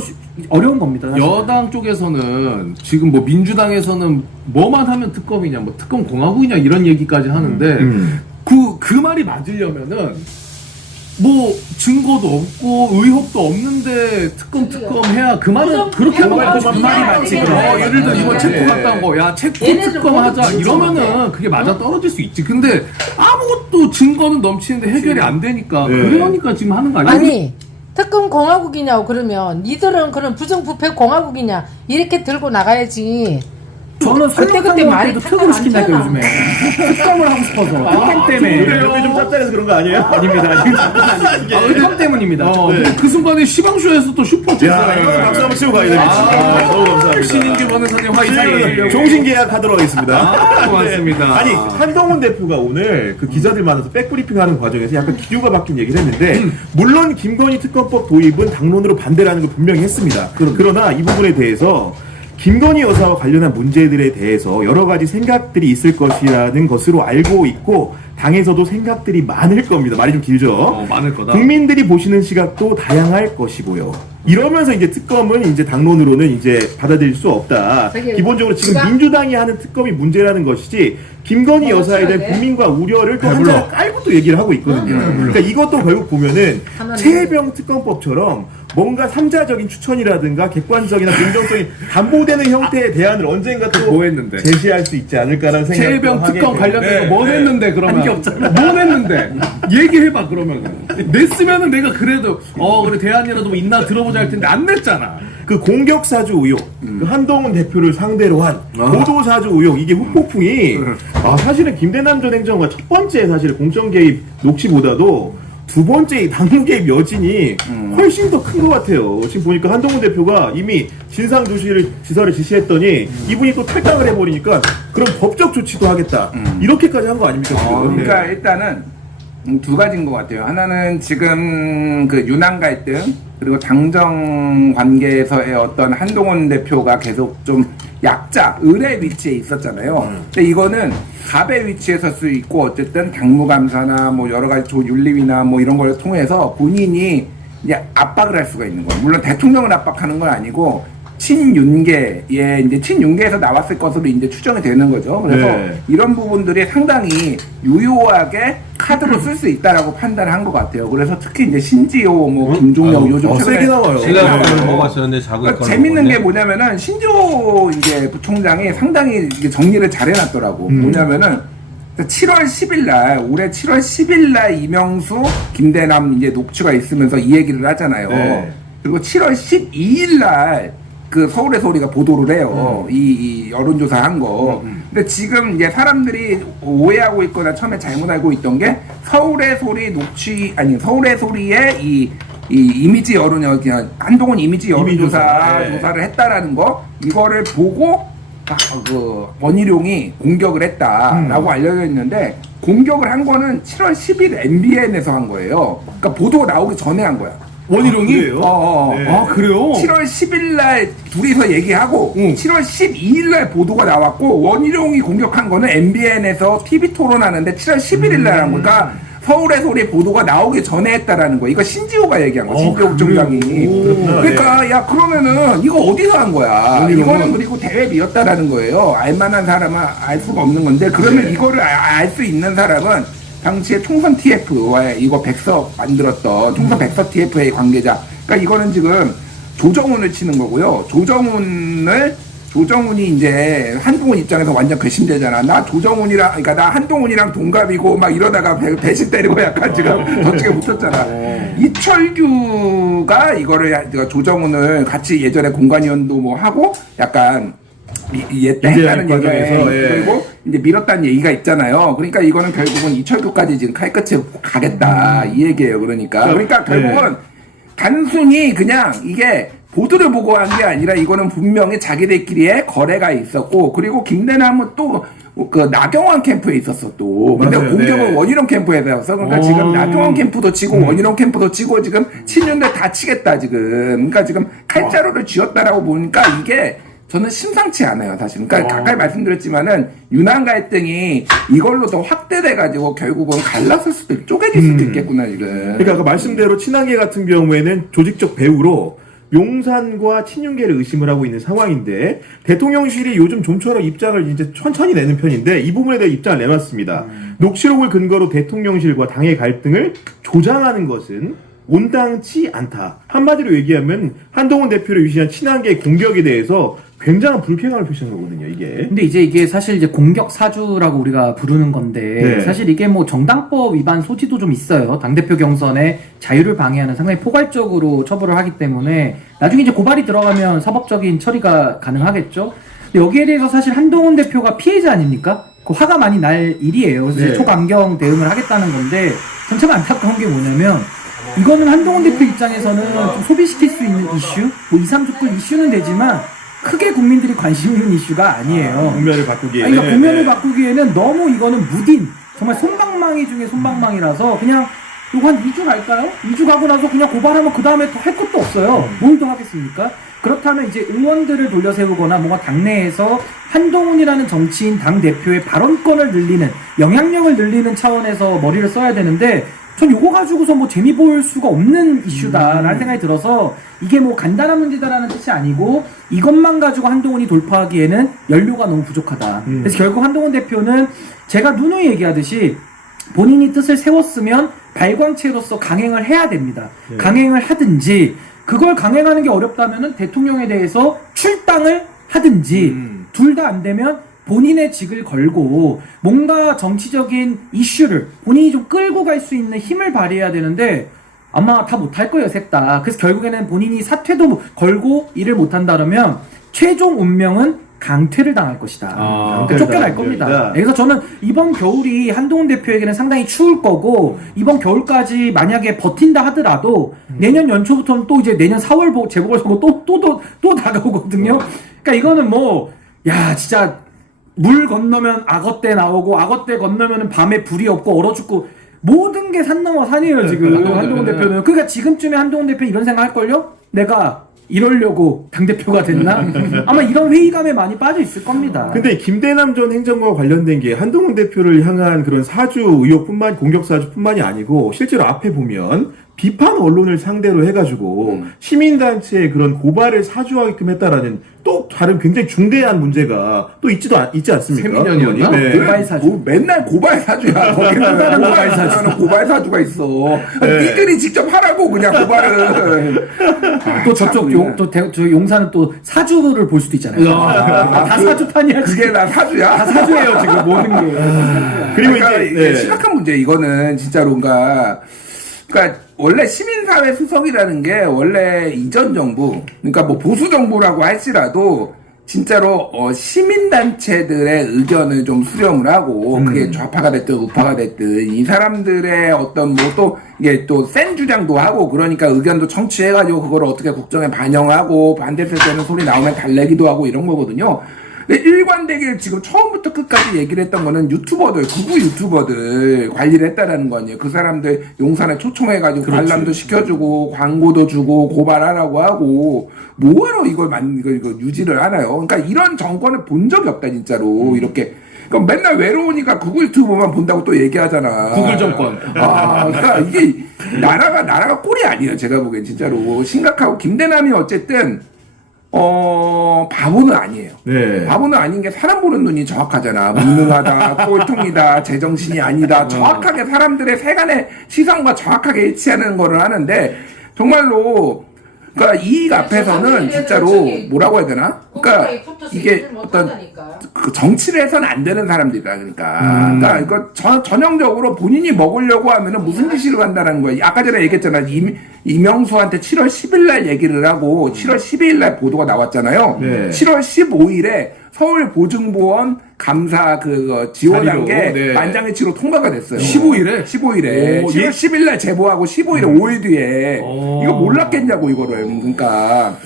어려운 겁니다. 사실. 여당 쪽에서는 지금 뭐 민주당에서는 뭐만 하면 특검이냐, 뭐 특검 공화국이냐 이런 얘기까지 하는데 그 말이 맞으려면은 뭐 증거도 없고 의혹도 없는데 특검 해야 그 말은 그렇게 하면 맞지. 그 말이 맞지. 그럼 예를 들어 이번 체코 갔다 온 거, 야 체코 특검하자 이러면은 그게 맞아 떨어질 수 있지. 근데 아무것도 증거는 넘치는데 해결이 안 되니까 그러니까 지금 하는 거 아니야? 아니 특검 공화국이냐고 그러면 니들은 그런 부정부패 공화국이냐 이렇게 들고 나가야지. 저는 그때 말이 설렁탕한테도 특검 시킨다니까 요즘에 특검을 하고 싶어서 특검 때문에 여기 좀 짭짤해서 그런 거 아니에요? 아닙니다. 특검 때문입니다. 그 순간에 시방쇼에서 또 슈퍼 야, 이거 박수 한번 치고 가야 됩니다. 너무 감사합니다. 신인규 변호사님 화이팅. 종신계약 하도록 하겠습니다. 고맙습니다. 아니, 한동훈 대표가 오늘 그 기자들 만나서 백브리핑 하는 과정에서 약간 기류가 바뀐 얘기를 했는데, 물론 김건희 특검법 도입은 당론으로 반대라는 걸 분명히 했습니다. 그러나 이 부분에 대해서 김건희 여사와 관련한 문제들에 대해서 여러 가지 생각들이 있을 것이라는 것으로 알고 있고, 당에서도 생각들이 많을 겁니다. 말이 좀 길죠? 많을 거다. 국민들이 보시는 시각도 다양할 것이고요. 이러면서 이제 특검은 이제 당론으로는 이제 받아들일 수 없다. 기본적으로 지금 민주당이 하는 특검이 문제라는 것이지 김건희 여사에 대한 국민과 우려를 또 한자를 깔고 또 얘기를 하고 있거든요. 그러니까 이것도 결국 보면은 최혜병 특검법처럼 뭔가 삼자적인 추천이라든가 객관적이나 긍정적인 담보되는 형태의 대안을 언젠가 또 뭐 했는데? 제시할 수 있지 않을까라는 생각도 최혜병 하게 특검 되는데. 관련해서 뭐 했는데 그러면 게 없잖아. 뭐 했는데 얘기해봐 그러면은 냈으면은 내가 그래도 그래 대안이라도 뭐 있나 들어보자 할 텐데 안 냈잖아. 그 공격사주 의혹, 그 한동훈 대표를 상대로 한 보도사주 의혹, 이게 후폭풍이 사실은 김대남 전 행정관 첫 번째 사실 공천 개입 녹취보다도 두 번째 이 당무 개입 여진이 훨씬 더 큰 것 같아요. 지금 보니까 한동훈 대표가 이미 진상조사를 지시했더니 이분이 또 탈당을 해버리니까 그럼 법적 조치도 하겠다. 이렇게까지 한 거 아닙니까? 지금? 그러니까 일단은 두 가지인 것 같아요. 하나는 지금 그 윤한 갈등 그리고 당정 관계에서의 어떤 한동훈 대표가 계속 좀 약자, 을의 위치에 있었잖아요. 근데 이거는 갑의 위치에 설 수 있고 어쨌든 당무감사나 뭐 여러 가지 윤리위나 뭐 이런 걸 통해서 본인이 이제 압박을 할 수가 있는 거예요. 물론 대통령을 압박하는 건 아니고 친윤계에 이제 친윤계에서 나왔을 것으로 이제 추정이 되는 거죠. 그래서 네. 이런 부분들이 상당히 유효하게 카드로 쓸 수 있다라고 판단한 것 같아요. 그래서 특히 이제 신지호, 뭐 김종혁 요즘 최근에 세게 나와요. 세게 제가 나와요. 그걸 먹었었는데 자극 그러니까 재밌는 게 뭐냐면은 신지호 이제 부총장이 상당히 이게 정리를 잘 해놨더라고. 뭐냐면은 7월 10일 날 올해 7월 10일 날 이명수, 김대남 이제 녹취가 있으면서 이 얘기를 하잖아요. 네. 그리고 7월 12일 날 그 서울의 소리가 보도를 해요. 이 여론조사 한 거. 근데 지금 이제 사람들이 오해하고 있거나 처음에 잘못 알고 있던 게 서울의 소리 녹취, 아니, 서울의 소리의 이 이미지 여론, 그냥 한동훈 이미지 여론조사, 네. 조사를 했다라는 거, 이거를 보고 그 원희룡이 공격을 했다라고 알려져 있는데, 공격을 한 거는 7월 10일 MBN에서 한 거예요. 그러니까 보도가 나오기 전에 한 거야. 원희룡이? 그래요? 네. 아, 그래요? 7월 10일 날 둘이서 얘기하고 응. 7월 12일 날 보도가 나왔고 원희룡이 공격한 거는 MBN에서 TV 토론하는데 7월 11일 날 한 거니까 서울의 소리 보도가 나오기 전에 했다라는 거. 이거 신지호가 얘기한 거. 신지호 부총장이. 그러니까 야 그러면은 이거 어디서 한 거야? 이거는 그리고 대회비였다라는 거예요. 알만한 사람은 알 수가 없는 건데 그러면 이거를 알 수 있는 사람은 당시에 총선 TF와의 이거 백서 만들었던 총선 백서 TF의 관계자. 그러니까 이거는 지금 조정훈을 치는 거고요. 조정훈이 이제 한동훈 입장에서 완전 괘씸되잖아. 나 조정훈이랑, 그러니까 나 한동훈이랑 동갑이고 막 이러다가 배신 때리고 약간 지금 저쪽에 붙었잖아. 이철규가 이거를 조정훈을 같이 예전에 공관위원도 뭐 하고 약간 했다는 과정에서, 얘기가 그리고 이제 밀었다는 얘기가 있잖아요. 그러니까 이거는 결국은 이철규까지 지금 칼끝에 가겠다 이 얘기예요. 그러니까 결국은 단순히 그냥 이게 보도를 보고 한 게 아니라 이거는 분명히 자기들끼리의 거래가 있었고 그리고 김대남은 또 그 나경원 캠프에 있었어 또. 근데 맞아요. 공격은 네. 원희룡 캠프에 대해서 그러니까 지금 나경원 캠프도 치고 원희룡 캠프도 치고 지금 친윤들 다 치겠다 지금. 그러니까 지금 칼자루를 쥐었다라고 보니까 이게 저는 심상치 않아요, 사실. 그러니까 가까이 말씀드렸지만은 유난 갈등이 이걸로 더 확대돼가지고 결국은 갈랐을 수도 있고 쪼개질 수도 있겠구나 지금. 그러니까 아까 말씀대로 친한계 같은 경우에는 조직적 배후로 용산과 친윤계를 의심을 하고 있는 상황인데 대통령실이 요즘 좀처럼 입장을 이제 천천히 내는 편인데 이 부분에 대해 입장을 내놨습니다. 녹취록을 근거로 대통령실과 당의 갈등을 조장하는 것은 온당치 않다. 한마디로 얘기하면 한동훈 대표를 위시한 친한계 공격에 대해서 굉장한 불쾌감을 표시한 거거든요, 이게. 근데 이게 사실 이제 공격 사주라고 우리가 부르는 건데 네. 사실 이게 뭐 정당법 위반 소지도 좀 있어요. 당대표 경선의 자유를 방해하는 상당히 포괄적으로 처벌을 하기 때문에 나중에 이제 고발이 들어가면 사법적인 처리가 가능하겠죠. 근데 여기에 대해서 사실 한동훈 대표가 피해자 아닙니까? 그 화가 많이 날 일이에요. 그래서 이제 네. 초강경 대응을 하겠다는 건데 전 참 안타까운 게 뭐냐면 이거는 한동훈 대표 입장에서는 좀 소비시킬 수 있는 이슈? 뭐 2, 3주끌 이슈는 되지만 크게 국민들이 관심 있는 이슈가 아니에요. 국면을 바꾸기에는. 그러니까 국면을 바꾸기에는 너무 이거는 무딘, 정말 솜방망이 중에 솜방망이라서 그냥 이거 한 2주 갈까요? 2주 가고 나서 그냥 고발하면 그 다음에 더 할 것도 없어요. 뭘 더 하겠습니까? 그렇다면 이제 의원들을 돌려세우거나 뭔가 당내에서 한동훈이라는 정치인 당대표의 발언권을 늘리는, 영향력을 늘리는 차원에서 머리를 써야 되는데 전 이거 가지고서 뭐 재미 볼 수가 없는 이슈다라는 생각이 들어서 이게 뭐 간단한 문제다라는 뜻이 아니고 이것만 가지고 한동훈이 돌파하기에는 연료가 너무 부족하다. 그래서 결국 한동훈 대표는 제가 누누이 얘기하듯이 본인이 뜻을 세웠으면 발광체로서 강행을 해야 됩니다. 네. 강행을 하든지 그걸 강행하는 게 어렵다면은 대통령에 대해서 출당을 하든지 둘 다 안 되면 본인의 직을 걸고 뭔가 정치적인 이슈를 본인이 좀 끌고 갈 수 있는 힘을 발휘해야 되는데 아마 다 못할 거예요, 셋 다. 그래서 결국에는 본인이 사퇴도 걸고 일을 못한다면 최종 운명은 강퇴를 당할 것이다. 그러니까 쫓겨날 겁니다. 그래서 저는 이번 겨울이 한동훈 대표에게는 상당히 추울 거고 이번 겨울까지 만약에 버틴다 하더라도 내년 연초부터는 또 이제 내년 4월 재보궐선거 또 다가오거든요. 그러니까 이거는 뭐 야 진짜 물 건너면 악어떼 나오고 악어떼 건너면 밤에 불이 없고 얼어 죽고 모든 게 산 넘어 산이에요 지금 한동훈 대표는. 그러니까 지금쯤에 한동훈 대표는 이런 생각 할걸요? 내가 이러려고 당대표가 됐나? 아마 이런 회의감에 많이 빠져 있을 겁니다. 근데 김대남 전 행정관과 관련된 게 한동훈 대표를 향한 그런 공격 사주뿐만이 아니고 실제로 앞에 보면 비판 언론을 상대로 해가지고 시민단체의 그런 고발을 사주하게끔 했다라는 또 다른 굉장히 중대한 문제가 또 있지 않습니까? 세민연이었나? 네. 고발 사주. 뭐 맨날 고발 사주야. 거기는 고발 사주는 고발 사주가 있어. 니들이 직접 하라고 그냥 고발을. 또 저쪽 저 용산은 또 사주를 볼 수도 있잖아요. 다 사주판이야. 그게 다 사주야. 다 사주예요 지금 모든 게. 그리고 그러니까 이제 이게 네. 심각한 문제 이거는 진짜로 그러니까 원래 시민사회 수석이라는 게 원래 이전 정부 그러니까 뭐 보수 정부라고 할지라도 진짜로 시민단체들의 의견을 좀 수렴을 하고 그게 좌파가 됐든 우파가 됐든 이 사람들의 어떤 뭐 또 이게 또 센 주장도 하고 그러니까 의견도 청취해가지고 그걸 어떻게 국정에 반영하고 반대세되는 소리 나오면 달래기도 하고 이런 거거든요. 근데 일관되게 지금 처음부터 끝까지 얘기를 했던 거는 극우 유튜버들 관리를 했다라는 거 아니에요. 그 사람들 용산에 초청해가지고 관람도 시켜주고 광고도 주고 고발하라고 하고 뭐하러 이걸 이거 유지를 하나요? 그러니까 이런 정권을 본 적이 없다 진짜로 이렇게. 그러니까 맨날 외로우니까 극우 유튜버만 본다고 또 얘기하잖아. 구글 정권. 그러니까 이게 나라가 꼴이 아니에요. 제가 보기엔 진짜로 심각하고 김대남이 어쨌든. 바보는 아니에요. 네. 바보는 아닌 게 사람 보는 눈이 정확하잖아. 무능하다, 꼴통이다, 제정신이 아니다. 정확하게 사람들의 세간의 시선과 정확하게 일치하는 거를 하는데, 정말로, 그러니까 이익 앞에서는 진짜로 뭐라고 해야 되나? 그러니까 이게 어떤 그 정치를 해서는 안 되는 사람들이다. 그러니까 이거 전형적으로 본인이 먹으려고 하면은 무슨 짓을 한다는 거야. 아까 전에 얘기했잖아. 이명수한테 7월 10일 날 얘기를 하고 7월 12일 날 보도가 나왔잖아요. 네. 7월 15일에 서울 보증보험 감사 지원한 게 네. 만장일치로 통과가 됐어요. 15일에? 15일에. 오, 7월 10일 날 제보하고 15일에 5일 뒤에. 이거 몰랐겠냐고, 이거를. 그러니까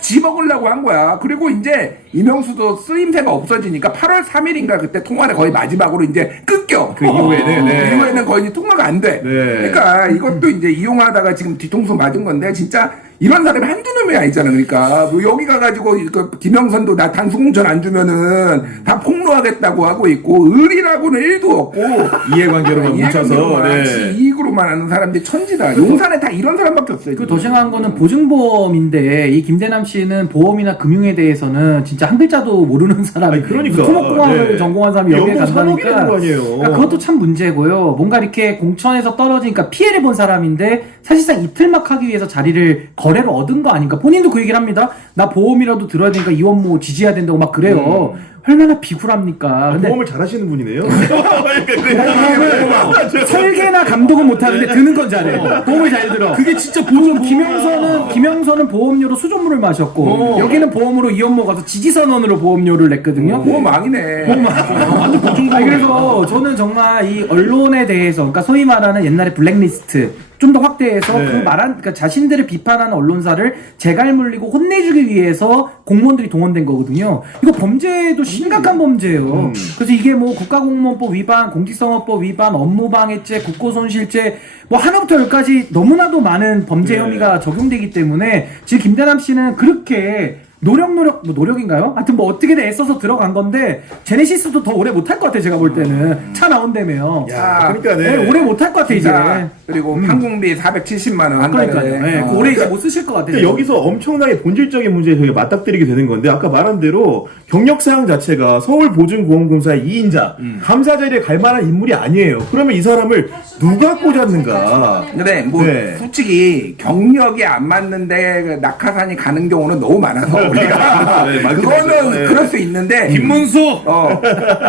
지 먹으려고 한 거야. 그리고 이제 이명수도 쓰임새가 없어지니까 8월 3일인가 그때 통화를 거의 마지막으로 이제 끊겨. 그 이후에는, 네. 이후에는 거의 이제 통화가 안 돼. 네. 그러니까 이것도 이제 이용하다가 지금 뒤통수 맞은 건데 진짜 이런 사람이 한두 놈이 아니잖아. 그러니까 뭐 여기 가가지고 김영선도 나 단수공천 안 주면은 다 폭로하겠다고 하고 있고 의리라고는 1도 없고 이해관계로만 뭉쳐서 네. 이익으로만 하는 사람들이 천지다. 용산에 다 이런 사람밖에 없어요. 그 더 심한 거는 보증보험인데 이 김대남 씨는 보험이나 금융에 대해서는 진짜 한 글자도 모르는 사람이 아니, 그러니까. 토목공학을 네. 전공한 사람이 여기에 연봉 3억이라는 간다니까 거 아니에요. 그러니까 그것도 참 문제고요. 뭔가 이렇게 공천에서 떨어지니까 피해를 본 사람인데 사실상 이틀막 하기 위해서 자리를 거래로 얻은 거 아닌가. 본인도 그 얘기를 합니다. 나 보험이라도 들어야 되니까 이원모 지지해야 된다고 막 그래요. 얼마나 비굴합니까. 근데 보험을 잘하시는 분이네요. 설계나 감독은 못하는데 드는 건 잘해. 보험을 잘 들어. 그게 진짜 보증 김영선은 보험료로 수돗물을 마셨고 여기는 보험으로 이원모 가서 지지선언으로 보험료를 냈거든요. 보험 망이네. 완전 보증 아니, 그래서 저는 정말 이 언론에 대해서, 그러니까 소위 말하는 옛날에 블랙리스트 좀 더 확대해서 네. 그러니까 자신들을 비판하는 언론사를 재갈 물리고 혼내주기 위해서 공무원들이 동원된 거거든요. 이거 범죄도 심각한 범죄예요. 그래서 이게 뭐 국가공무원법 위반, 공직선거법 위반, 업무방해죄, 국고손실죄 뭐 하나부터 열까지 너무나도 많은 범죄 혐의가 적용되기 때문에 지금 김대남 씨는 그렇게 노력인가요? 하여튼 뭐 어떻게든 애써서 들어간 건데 제네시스도 더 오래 못할 것 같아. 제가 볼 때는 차 나온다며요. 야, 그러니까 네, 오래 못할 것 같아 이제. 그리고 항공비 470만 원 한 달에. 그러니까요. 네, 그 오래 이제 못 쓰실 것 같아요. 그러니까 여기서 엄청나게 본질적인 문제에 저희가 맞닥뜨리게 되는 건데 아까 말한 대로 경력사항 자체가 서울보증보험공사의 2인자 감사 자리에 갈 만한 인물이 아니에요. 그러면 이 사람을 누가 꽂았는가? 근데 뭐 네. 솔직히 경력이 안 맞는데 낙하산이 가는 경우는 너무 많아서 우리가 네, 맞긴 그거는 하죠. 네. 그럴 수 있는데 김문수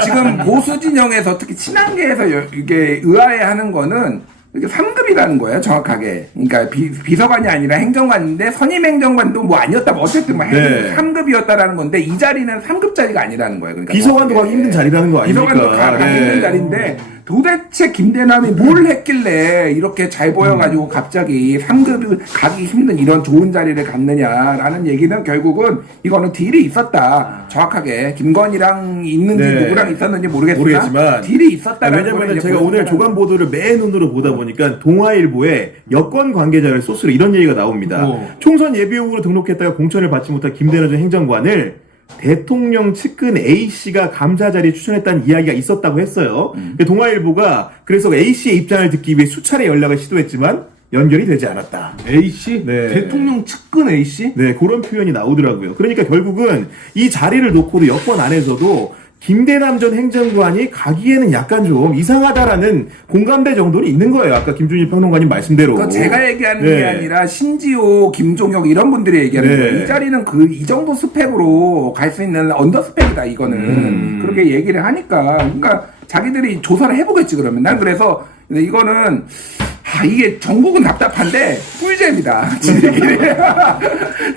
지금 보수 진영에서 특히 친한계에서 이게 의아해하는 거는 이게 3급이라는 거예요, 정확하게. 그러니까 비서관이 아니라 행정관인데 선임 행정관도 뭐 아니었다, 뭐 어쨌든 뭐 네. 3급이었다라는 건데 이 자리는 3급 자리가 아니라는 거예요. 그러니까 비서관도 가기 힘든 자리라는 거 아닙니까? 비서관도 가기 힘든 자리인데 도대체 김대남이 뭘 했길래 이렇게 잘 보여가지고 갑자기 3급을 가기 힘든 이런 좋은 자리를 갖느냐라는 얘기는 결국은 이거는 딜이 있었다. 정확하게 김건희랑 있는지 네. 누구랑 있었는지 모르겠지만 모르겠지만 딜이 있었다는 왜냐면 제가 오늘 조간 보도를 매 눈으로 보다 보니까 동아일보에 여권 관계자를 소스로 이런 얘기가 나옵니다. 총선 예비 후보로 등록했다가 공천을 받지 못한 김대남 전 행정관을 대통령 측근 A씨가 감사 자리에 추천했다는 이야기가 있었다고 했어요. 동아일보가 그래서 A씨의 입장을 듣기 위해 수차례 연락을 시도했지만 연결이 되지 않았다. A씨? 네. 대통령 측근 A씨? 네, 그런 표현이 나오더라고요. 그러니까 결국은 이 자리를 놓고도 여권 안에서도 김대남 전 행정관이 가기에는 약간 좀 이상하다라는 공감대 정도는 있는 거예요. 아까 김준일 평론가님 말씀대로. 그러니까 제가 얘기하는 네. 게 아니라 신지호, 김종혁 이런 분들이 얘기하는 네. 거예요. 이 자리는 이 정도 스펙으로 갈 수 있는 언더 스펙이다 이거는. 그렇게 얘기를 하니까 그러니까 자기들이 조사를 해보겠지 그러면. 난 그래서 이거는 이게 전국은 답답한데 꿀잼이다.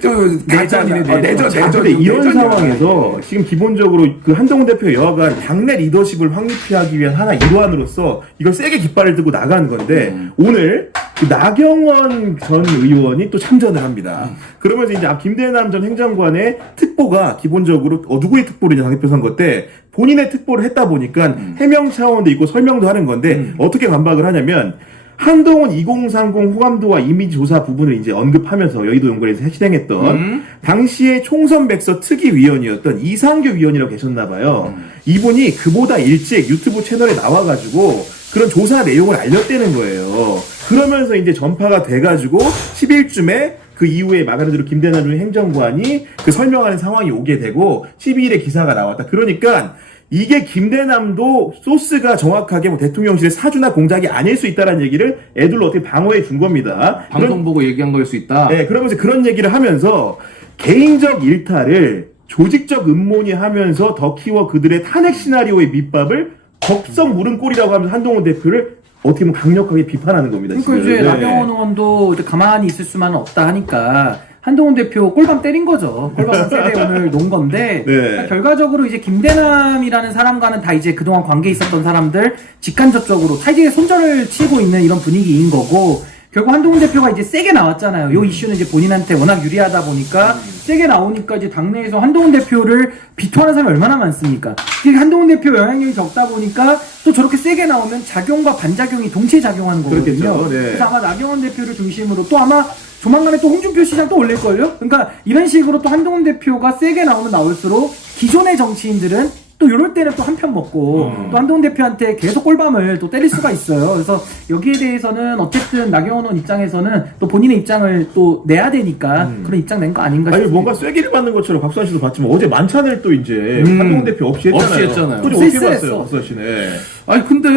좀 내전이네, 내전. 자, 근데 이런 상황에서 지금 기본적으로 그 한동훈 대표 여하가 당내 리더십을 확립하기 위한 하나 일환으로서 이걸 세게 깃발을 들고 나가는 건데 오늘 그 나경원 전 의원이 또 참전을 합니다. 그러면서 이제 김대남 전 행정관의 특보가 기본적으로 누구의 특보를 당대표 선거 때 본인의 특보를 했다 보니까 해명 차원도 있고 설명도 하는 건데 어떻게 반박을 하냐면 한동훈 2030 호감도와 이미지 조사 부분을 이제 언급하면서 여의도 연구원에서 실행했던 당시에 총선 백서 특위위원이었던 이상규 위원이라고 계셨나봐요. 이분이 그보다 일찍 유튜브 채널에 나와가지고 그런 조사 내용을 알렸다는 거예요. 그러면서 이제 전파가 돼가지고 10일쯤에 그 이후에 마가르드로 김대남 전 행정관이 그 설명하는 상황이 오게 되고 12일에 기사가 나왔다. 그러니까 이게 김대남도 소스가 정확하게 뭐 대통령실의 사주나 공작이 아닐 수 있다는 얘기를 애들로 어떻게 방어해 준 겁니다. 방송 보고 얘기한 거일 수 있다. 네, 그러면서 그런 얘기를 하면서 개인적 일탈을 조직적 음모니 하면서 더 키워 그들의 탄핵 시나리오의 밑밥을 겁성 물은 꼴이라고 하면서 한동훈 대표를 어떻게 보면 강력하게 비판하는 겁니다. 그러니까 지금. 이제 나경원 의원도 이제 가만히 있을 수만은 없다 하니까 한동훈 대표 꼴밤 때린 거죠. 꼴밤 세대 오늘 놓은 건데 네. 그러니까 결과적으로 이제 김대남이라는 사람과는 다 이제 그동안 관계 있었던 사람들 직간접적으로 차이에 손절을 치고 있는 이런 분위기인 거고 결국 한동훈 대표가 이제 세게 나왔잖아요. 요 이슈는 이제 본인한테 워낙 유리하다 보니까 세게 나오니까 이제 당내에서 한동훈 대표를 비토하는 사람이 얼마나 많습니까? 이게 한동훈 대표 영향력이 적다 보니까 또 저렇게 세게 나오면 작용과 반작용이 동시에 작용하는 거거든요. 그렇겠죠. 네. 그래서 아마 나경원 대표를 중심으로 또 아마 조만간에 또 홍준표 시장 또 올릴걸요? 그러니까 이런 식으로 또 한동훈 대표가 세게 나오면 나올수록 기존의 정치인들은 또 이럴 때는 또 한 편 먹고 또 한동훈 대표한테 계속 꼴밤을 또 때릴 수가 있어요. 그래서 여기에 대해서는 어쨌든 나경원 의원 입장에서는 또 본인의 입장을 또 내야 되니까 그런 입장 낸 거 아닌가 아니 싶습니다. 뭔가 쇠기를 받는 것처럼 박수환 씨도 봤지만 어제 만찬을 또 이제 한동훈 대표 없이 했잖아요. 없이 했잖아요. 그죠? 어떻게 쓸쓸했어. 봤어요, 박수환 씨네. 아니 근데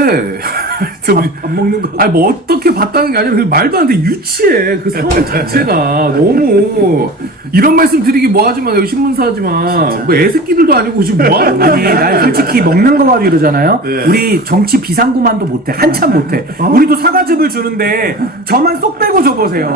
안 먹는 거. 아니 뭐 어떻게 봤다는 게 아니라 그 말도 안 돼. 유치해. 그 상황 자체가 너무 이런 말씀 드리기 뭐하지만 여기 신문사지만 뭐 애새끼들도 아니고 지금 뭐하는 아니, 거야? 난 솔직히 먹는 거 가지고 이러잖아요. 네. 우리 정치 비상구만도 못해. 한참 못해. 우리도 사과즙을 주는데 저만 쏙 빼고 줘보세요.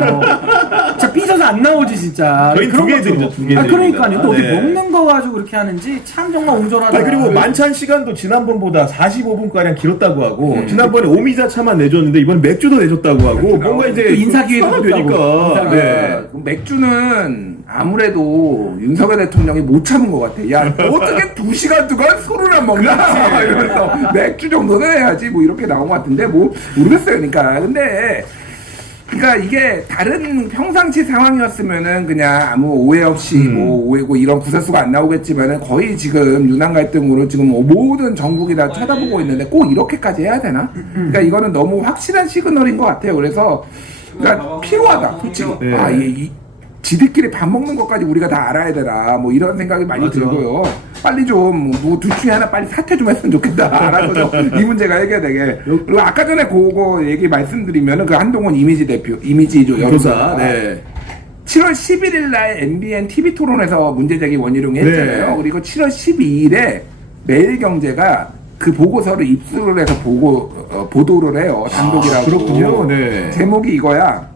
진짜 삐져서 안 나오지 진짜. 저희 그런 두 개 것도. 드리죠, 두개 그러니까요. 또 어떻게 드립니다. 네. 먹는 거 가지고 그렇게 하는지 참 정말 온전하다. 아니 그리고 만찬 시간도 지난번보다 45분가량 길었다고 하고 지난번에 오미자 차만 내줬는데 이번 맥주도 내줬다고 하고 뭔가 이제 또 인사 기회도 수사가 줬다고. 되니까 인사 기회. 네. 맥주는 아무래도 윤석열 대통령이 못 참은 것 같아. 야, 어떻게 2시간 동안 술을 안 먹나? 이러면서 맥주 정도는 해야지. 뭐 이렇게 나온 것 같은데, 뭐, 모르겠어요. 그러니까 이게 다른 평상시 상황이었으면은 그냥 아무 오해 없이 뭐 오해고 이런 구설수가 안 나오겠지만은 거의 지금 유난 갈등으로 지금 뭐 모든 전국이 다 쳐다보고 있는데 꼭 이렇게까지 해야 되나? 그러니까 이거는 너무 확실한 시그널인 것 같아요. 그래서 그러니까 필요하다, 솔직히. 네. 지들끼리 밥 먹는 것까지 우리가 다 알아야 되나 뭐 이런 생각이 많이 들고요. 빨리 좀 누구 둘 중에 하나 빨리 사퇴 좀 했으면 좋겠다. 알아서 좀 이 문제가 해결되게. 그리고 아까 전에 그거 얘기 말씀드리면은 그 한동훈 이미지 조사. 네. 7월 11일 날 MBN TV 토론에서 문제제기 원희룡이 했잖아요. 네. 그리고 7월 12일에 매일경제가 그 보고서를 입수를 해서 보도를 해요. 단독이라고. 그렇군요. 네. 제목이 이거야.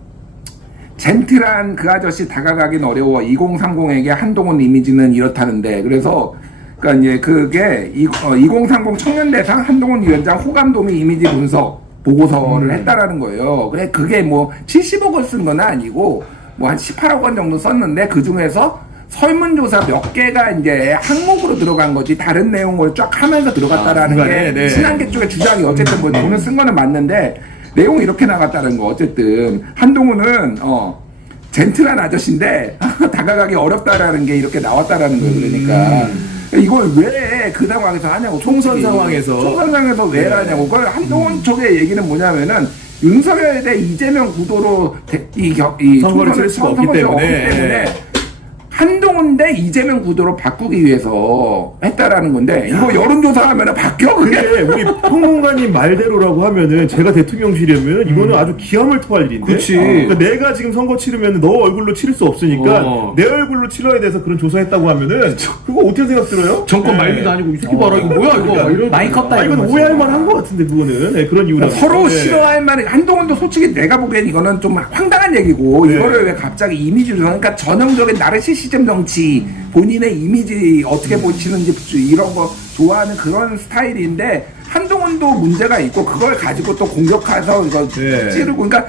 젠틀한 그 아저씨 다가가긴 어려워. 2030에게 한동훈 이미지는 이렇다는데. 그래서 그러니까 이제 그게 2030 청년대상 한동훈 위원장 호감도미 이미지 분석 보고서를 했다라는 거예요. 그래 그게 뭐 70억을 쓴 건 아니고 뭐 한 18억 원 정도 썼는데 그 중에서 설문조사 몇 개가 이제 항목으로 들어간 거지 다른 내용을 쫙 하면서 들어갔다라는 중간에, 게 네. 친한계 쪽의 주장이 어쨌든 뭐 돈을 쓴 거는 맞는데 내용이 이렇게 나갔다는 거. 어쨌든 한동훈은 젠틀한 아저씨인데 다가가기 어렵다라는 게 이렇게 나왔다라는 거예요. 그러니까 이걸 왜 그 상황에서 하냐고. 총선 솔직히. 상황에서. 총선 상황에서 왜 하냐고. 그걸 한동훈 쪽의 얘기는 뭐냐면은 윤석열 대 이재명 구도로 이 선거를 치를 수가 없기 때문에. 한동훈 대 이재명 구도로 바꾸기 위해서 했다라는 건데 이거 여론조사 하면 바뀌어 그게? 근데 우리 평론가님 말대로라고 하면은 제가 대통령실이면 이거는 아주 기함을 토할 일인데. 그치. 그러니까 내가 지금 선거 치르면 너 얼굴로 치를 수 없으니까 내 얼굴로 치러야 돼서 그런 조사했다고 하면은 그거 어떻게 생각 들어요? 정권 네. 말기도 아니고 이 새끼 봐라 이거 뭐야 이거 막 이런 많이 컸다 아, 이건 이런 오해할 만한 것 같은데 그거는 네, 그런 이유라. 서로 싫어할 만한 한동훈도 솔직히 내가 보기엔 이거는 좀 황당한 얘기고 네. 이거를 왜 갑자기 이미지로 그러니까 전형적인 나르시시즘 정치 본인의 이미지 어떻게 보시는지 이런 거 좋아하는 그런 스타일인데 한동훈도 문제가 있고 그걸 가지고 또 공격해서 이거 네. 찌르고 그러니까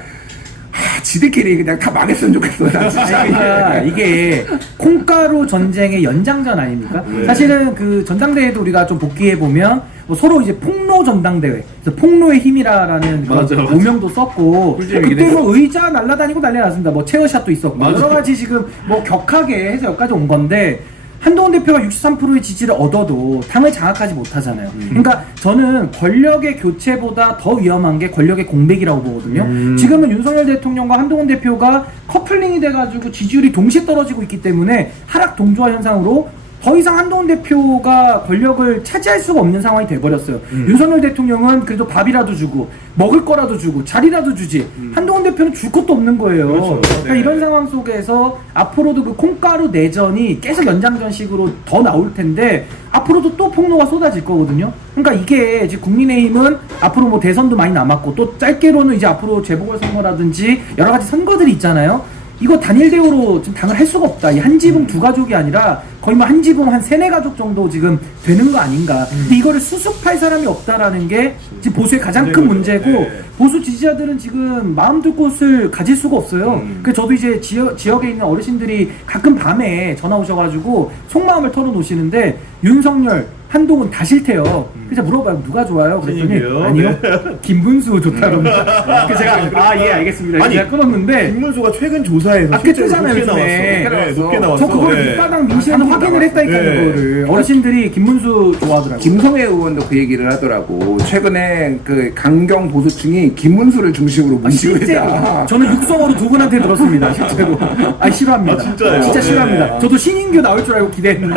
지들끼리 그냥 다 망했으면 좋겠어. 나 진짜. 그러니까 이게 콩가루 전쟁의 연장전 아닙니까? 사실은 그 전당대회도 우리가 좀 복귀해 보면 뭐 서로 이제 폭로 전당대회, 그래서 폭로의 힘이라라는 그런 맞아. 오명도 썼고 꿀잼이긴 그때 했어. 뭐 의자 날라다니고 난리 났습니다. 뭐 체어샷도 있었고 맞아. 여러 가지 지금 뭐 격하게 해서 여기까지 온 건데. 한동훈 대표가 63%의 지지를 얻어도 당을 장악하지 못하잖아요. 그러니까 저는 권력의 교체보다 더 위험한 게 권력의 공백이라고 보거든요. 지금은 윤석열 대통령과 한동훈 대표가 커플링이 돼가지고 지지율이 동시에 떨어지고 있기 때문에 하락 동조화 현상으로 더 이상 한동훈 대표가 권력을 차지할 수가 없는 상황이 돼버렸어요. 윤석열 대통령은 그래도 밥이라도 주고 먹을 거라도 주고 자리라도 주지 한동훈 대표는 줄 것도 없는 거예요. 그렇죠. 그러니까 네. 이런 상황 속에서 앞으로도 그 콩가루 내전이 계속 연장전식으로 더 나올 텐데 앞으로도 또 폭로가 쏟아질 거거든요. 그러니까 이게 지금 국민의힘은 앞으로 뭐 대선도 많이 남았고 또 짧게로는 이제 앞으로 재보궐선거라든지 여러 가지 선거들이 있잖아요. 이거 단일 대우로 지금 당을 할 수가 없다. 이 한 지붕 두 가족이 아니라 거의 뭐 한 지붕 한 세네 가족 정도 지금 되는 거 아닌가. 근데 이거를 수습할 사람이 없다라는 게 지금 보수의 가장 큰 문제고 네. 보수 지지자들은 지금 마음 둘 곳을 가질 수가 없어요. 그래서 저도 이제 지역에 있는 어르신들이 가끔 밤에 전화 오셔가지고 속마음을 털어놓으시는데 윤석열, 한동훈 다 싫대요. 그래서 물어봐요. 누가 좋아요? 그랬더니 신인규요? 아니요. 네. 김문수 좋다고. 그래서 제가 예 알겠습니다. 아니, 제가 끊었는데 김문수가 최근 조사에서 아, 실제로 뜨잖아요, 높게 나왔어. 요즘에. 네, 높게 나왔어. 저 그걸 네. 밑바닥 민심에서 확인을 했다니까요. 네. 그거를 어르신들이 김문수 좋아하더라고요. 김성애 의원도 그 얘기를 하더라고. 최근에 그 강경 보수층이 김문수를 중심으로 뭉치고 실제로 있다. 저는 육성으로 두 분한테 들었습니다. 실제로. 아 싫어합니다. 아, 진짜요? 진짜 네. 싫어합니다. 저도 신인규 나올 줄 알고 기대했는데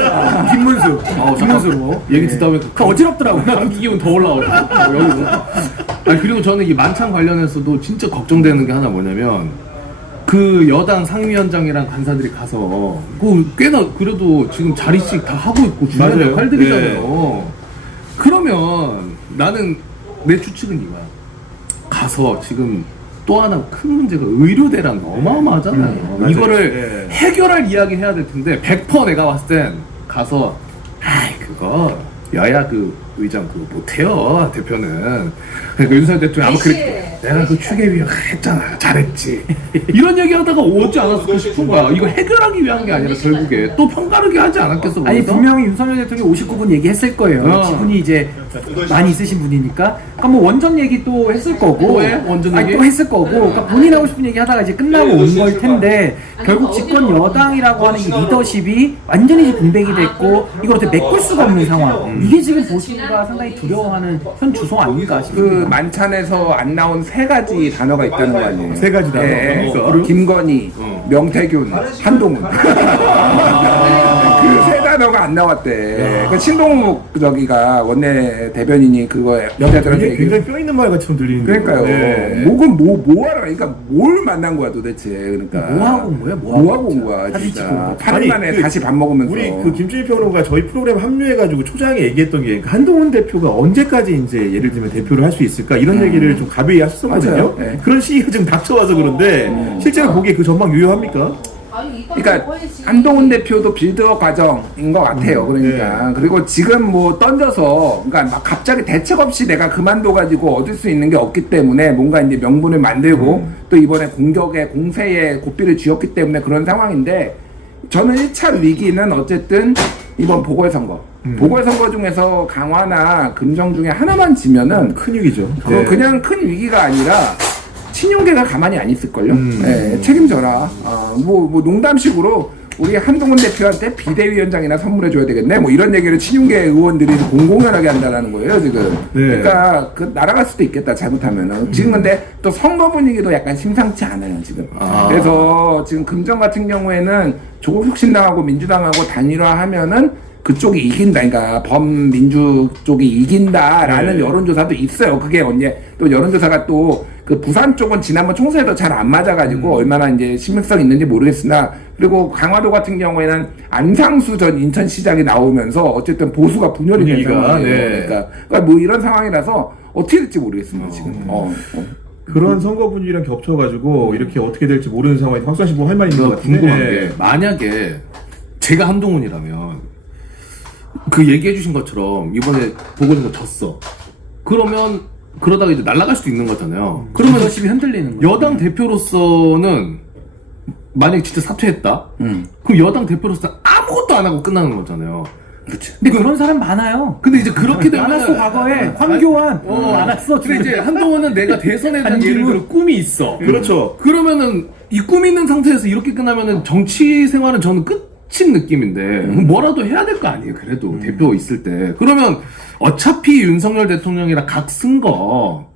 김문수, 김문수로. 얘기 듣다 보니까 그 어지럽더라고요. 감기 기운 더 올라오고 아니 그리고 저는 이 만찬 관련해서도 진짜 걱정되는 게 하나 뭐냐면 그 여당 상임위원장이랑 간사들이 가서 그 꽤나 그래도 지금 자리씩 다 하고 있고 중요한 맞아요. 역할들이잖아요. 그러면 나는 내 추측은 이거야. 가서 지금 또 하나 큰 문제가 의료대란 어마어마하잖아요. 맞아요. 이거를 네. 해결할 이야기 해야 될 텐데 100% 내가 봤을 땐 가서 아이 그거 여야 그 의장 그거 못해요 대표는. 그러니까 윤석열 대통령 아마 그래 내가 그 추계위원 했잖아 잘했지 이런 얘기하다가 오지 않았을까 싶은 거야. 이거 해결하기 위한 게 아니라 결국에 또 편가르기 하지 않았겠어. 아니 거기서? 분명히 윤석열 대통령이 59분 얘기했을 거예요. 어. 지분이 이제 많이 있으신 분이니까. 그러니까 뭐 원전 얘기 또 했을 거고. 또 해? 원전 아니, 얘기? 또 했을 거고. 그러니까 본인 하고 싶은 얘기 하다가 이제 끝나고 온 걸 텐데 결국 집권 여당이라고 하는 이 리더십이 완전히 이제 공백이 됐고 이걸 어떻게 메꿀 수가 없는 상황. 이게 지금 보수가 상당히 두려워하는 현 주소 아닌가 그 싶습니다. 만찬에서 안 나온 세 가지 단어가 있다는 거 아니에요? 세 가지 단어. 김건희, 명태균, 한동훈. 그 세 단어가 안 나왔대. 그 신동욱 저기가 원내 대변인이 그거 여자들한테 이게 굉장히 뼈 있는 말 같이 들리는데. 그러니까요. 네. 목은 뭐하러 그러니까 뭘 만난 거야 도대체. 그러니까 뭐 하고 온 거야? 뭐 하고 온 거야 사진 진짜. 찍고. 8일 아니, 만에 그 다시 밥 먹으면서. 우리 그 김준일 평론가 저희 프로그램 합류해가지고 초장에 얘기했던 게 한동훈 대표가 언제까지 이제 예를 들면 대표를 할 수 있을까 이런 얘기를 좀 가벼이 하셨었거든요. 맞아요. 네. 그런 시기가 지금 닥쳐와서 그런데 실제로 거기에 그 전망 유효합니까? 그러니까 한동훈 대표도 빌드업 과정인 것 같아요. 그러니까 그리고 지금 뭐 던져서 그러니까 막 갑자기 대책 없이 내가 그만둬가지고 얻을 수 있는 게 없기 때문에 뭔가 이제 명분을 만들고 또 이번에 공격에 공세에 고삐를 쥐었기 때문에 그런 상황인데 저는 1차 위기는 어쨌든 이번 보궐선거. 보궐선거 중에서 강화나 금정 중에 하나만 지면은 큰 위기죠. 그거 그냥 큰 위기가 아니라 친윤계가 가만히 안 있을걸요. 음. 책임져라. 뭐 농담식으로 우리 한동훈 대표한테 비대위원장이나 선물해줘야 되겠네. 뭐 이런 얘기를 친윤계 의원들이 공공연하게 한다는 거예요 지금. 네. 그러니까 그 날아갈 수도 있겠다 잘못하면은. 지금 근데 또 선거 분위기도 약간 심상치 않아요 지금. 그래서 지금 금정 같은 경우에는 조국 혁신당하고 민주당하고 단일화하면은 그쪽이 이긴다, 그러니까 범민주 쪽이 이긴다라는 네. 여론조사도 있어요. 그게 언제 또 여론조사가 또 그 부산 쪽은 지난번 총선에도 잘 안 맞아가지고 얼마나 이제 신빙성 있는지 모르겠으나, 그리고 강화도 같은 경우에는 안상수 전 인천시장이 나오면서 어쨌든 보수가 분열이 된 분위기가, 상황이에요. 네. 그러니까 뭐 이런 상황이라서 어떻게 될지 모르겠습니다 지금. 그런 선거 분위기랑 겹쳐가지고 이렇게 어떻게 될지 모르는 상황에 박수환 씨 뭐 할 말 있는 것 제가 같은데. 궁금한 네. 게 만약에 제가 한동훈이라면 그 얘기해주신 것처럼 이번에 보궐선거 졌어. 그러면 그러다가 이제 날아갈 수도 있는 거잖아요. 그러면 열심히 흔들리는 거예요. 여당 대표로서는 만약에 진짜 사퇴했다? 그럼 여당 대표로서는 아무것도 안 하고 끝나는 거잖아요. 근데 그런 사람 많아요. 근데 이제 그렇게 되면 많았어 과거에 황교안 안 왔어. 근데 이제 한동훈은 내가 대선에 대한 예를 들어 꿈이 있어. 그렇죠. 그러면은 이 꿈 있는 상태에서 이렇게 끝나면은 정치 생활은 저는 끝인 느낌인데 뭐라도 해야 될 거 아니에요. 그래도 대표 있을 때. 그러면 어차피 윤석열 대통령이랑 각 쓴 거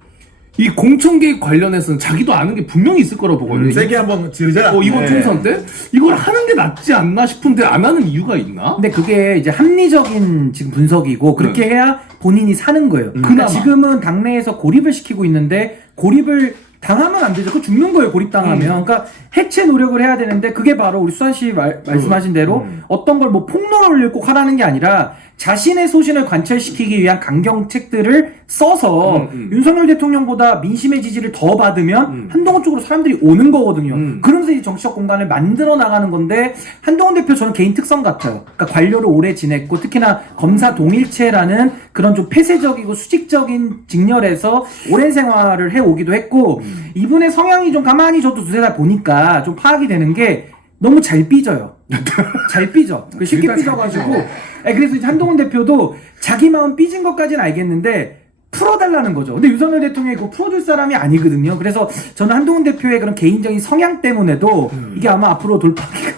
이 공천 개입 관련해서는 자기도 아는 게 분명히 있을 거라고 보거든요. 세게 한번 지르자. 이번 네. 총선 때 이걸 하는 게 낫지 않나 싶은데 안 하는 이유가 있나? 근데 그게 이제 합리적인 지금 분석이고 그렇게 해야 본인이 사는 거예요. 그러니까 그나마. 지금은 당내에서 고립을 시키고 있는데 고립을 당하면 안 되죠. 그거 죽는 거예요. 고립당하면. 그러니까 해체 노력을 해야 되는데 그게 바로 우리 수환 씨 말씀하신 대로 어떤 걸 뭐 폭로를 꼭 하라는 게 아니라 자신의 소신을 관철시키기 위한 강경책들을 써서 윤석열 대통령보다 민심의 지지를 더 받으면 한동훈 쪽으로 사람들이 오는 거거든요. 그러면서 이 정치적 공간을 만들어 나가는 건데 한동훈 대표 저는 개인 특성 같아요. 그러니까 관료를 오래 지냈고 특히나 검사 동일체라는 그런 좀 폐쇄적이고 수직적인 직렬에서 오랜 생활을 해오기도 했고 이분의 성향이 좀 가만히 저도 두세 달 보니까 좀 파악이 되는 게 너무 잘 삐져요. 잘 삐져. 쉽게 삐져가지고. 그래서 이제 한동훈 대표도 자기 마음 삐진 것까지는 알겠는데 풀어달라는 거죠. 근데 윤석열 대통령이 그거 풀어줄 사람이 아니거든요. 그래서 저는 한동훈 대표의 그런 개인적인 성향 때문에도 이게 아마 앞으로 돌파하기가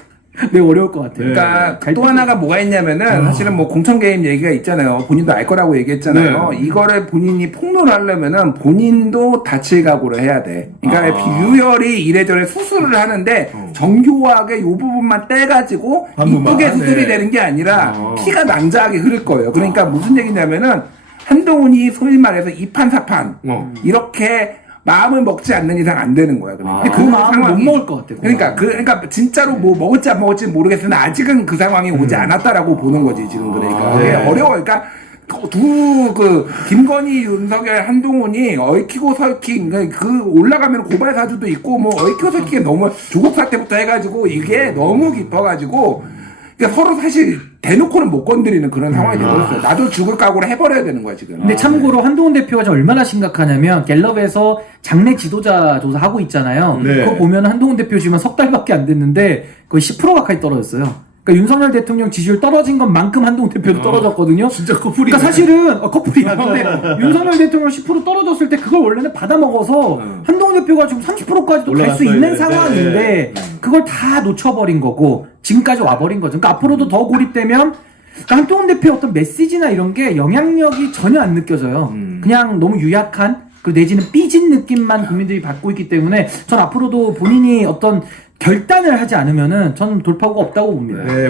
매우 어려울 것 같아요. 그러니까 잘 또 삐져. 하나가 뭐가 있냐면은 사실은 뭐 공천 개입 얘기가 있잖아요. 본인도 알 거라고 얘기했잖아요. 이거를 본인이 폭로를 하려면은 본인도 다칠 각오를 해야 돼. 그러니까 유혈이 이래저래 수술을 하는데 정교하게 요 부분만 떼가지고 반부만. 이쁘게 수술이 네. 되는 게 아니라 피가 낭자하게 흐를 거예요. 그러니까 무슨 얘기냐면은 한동훈이 소위 말해서 이판사판 이렇게 마음을 먹지 않는 이상 안 되는 거야. 근데 그 마음을 못 먹을 것 같아. 그 그러니까 진짜로 뭐 먹을지 안 먹을지 모르겠으나 아직은 그 상황이 오지 않았다라고 보는 거지 지금. 그러니까 그게 어려워. 그러니까 김건희, 윤석열, 한동훈이 얽히고 설킨 그 올라가면 고발 사주도 있고 뭐 얽히고 설키게 너무 조국 사태부터 해가지고 이게 너무 깊어가지고. 그러니까 서로 사실 대놓고는 못 건드리는 그런 상황이 되버렸어요. 나도 죽을 각오를 해버려야 되는 거야 지금. 근데 참고로 한동훈 대표가 지금 얼마나 심각하냐면 갤럽에서 장내 지도자 조사하고 있잖아요. 네. 그거 보면 한동훈 대표 지금 석 달밖에 안 됐는데 거의 10% 가까이 떨어졌어요. 그러니까 윤석열 대통령 지지율 떨어진 것만큼 한동훈 대표도 떨어졌거든요. 진짜 커플이네. 그러니까 사실은 커플이야. 근데 윤석열 대통령 10% 떨어졌을 때 그걸 원래는 받아먹어서 한동훈 대표가 지금 30%까지도 갈 수 올라갔어야 있는 되는데. 상황인데 그걸 다 놓쳐버린 거고 지금까지 와버린 거죠. 그러니까 앞으로도 더 고립되면 그러니까 한동훈 대표의 어떤 메시지나 이런 게 영향력이 전혀 안 느껴져요. 그냥 너무 유약한 그 내지는 삐진 느낌만 국민들이 받고 있기 때문에 전 앞으로도 본인이 어떤 결단을 하지 않으면은 전 돌파구가 없다고 봅니다. 네.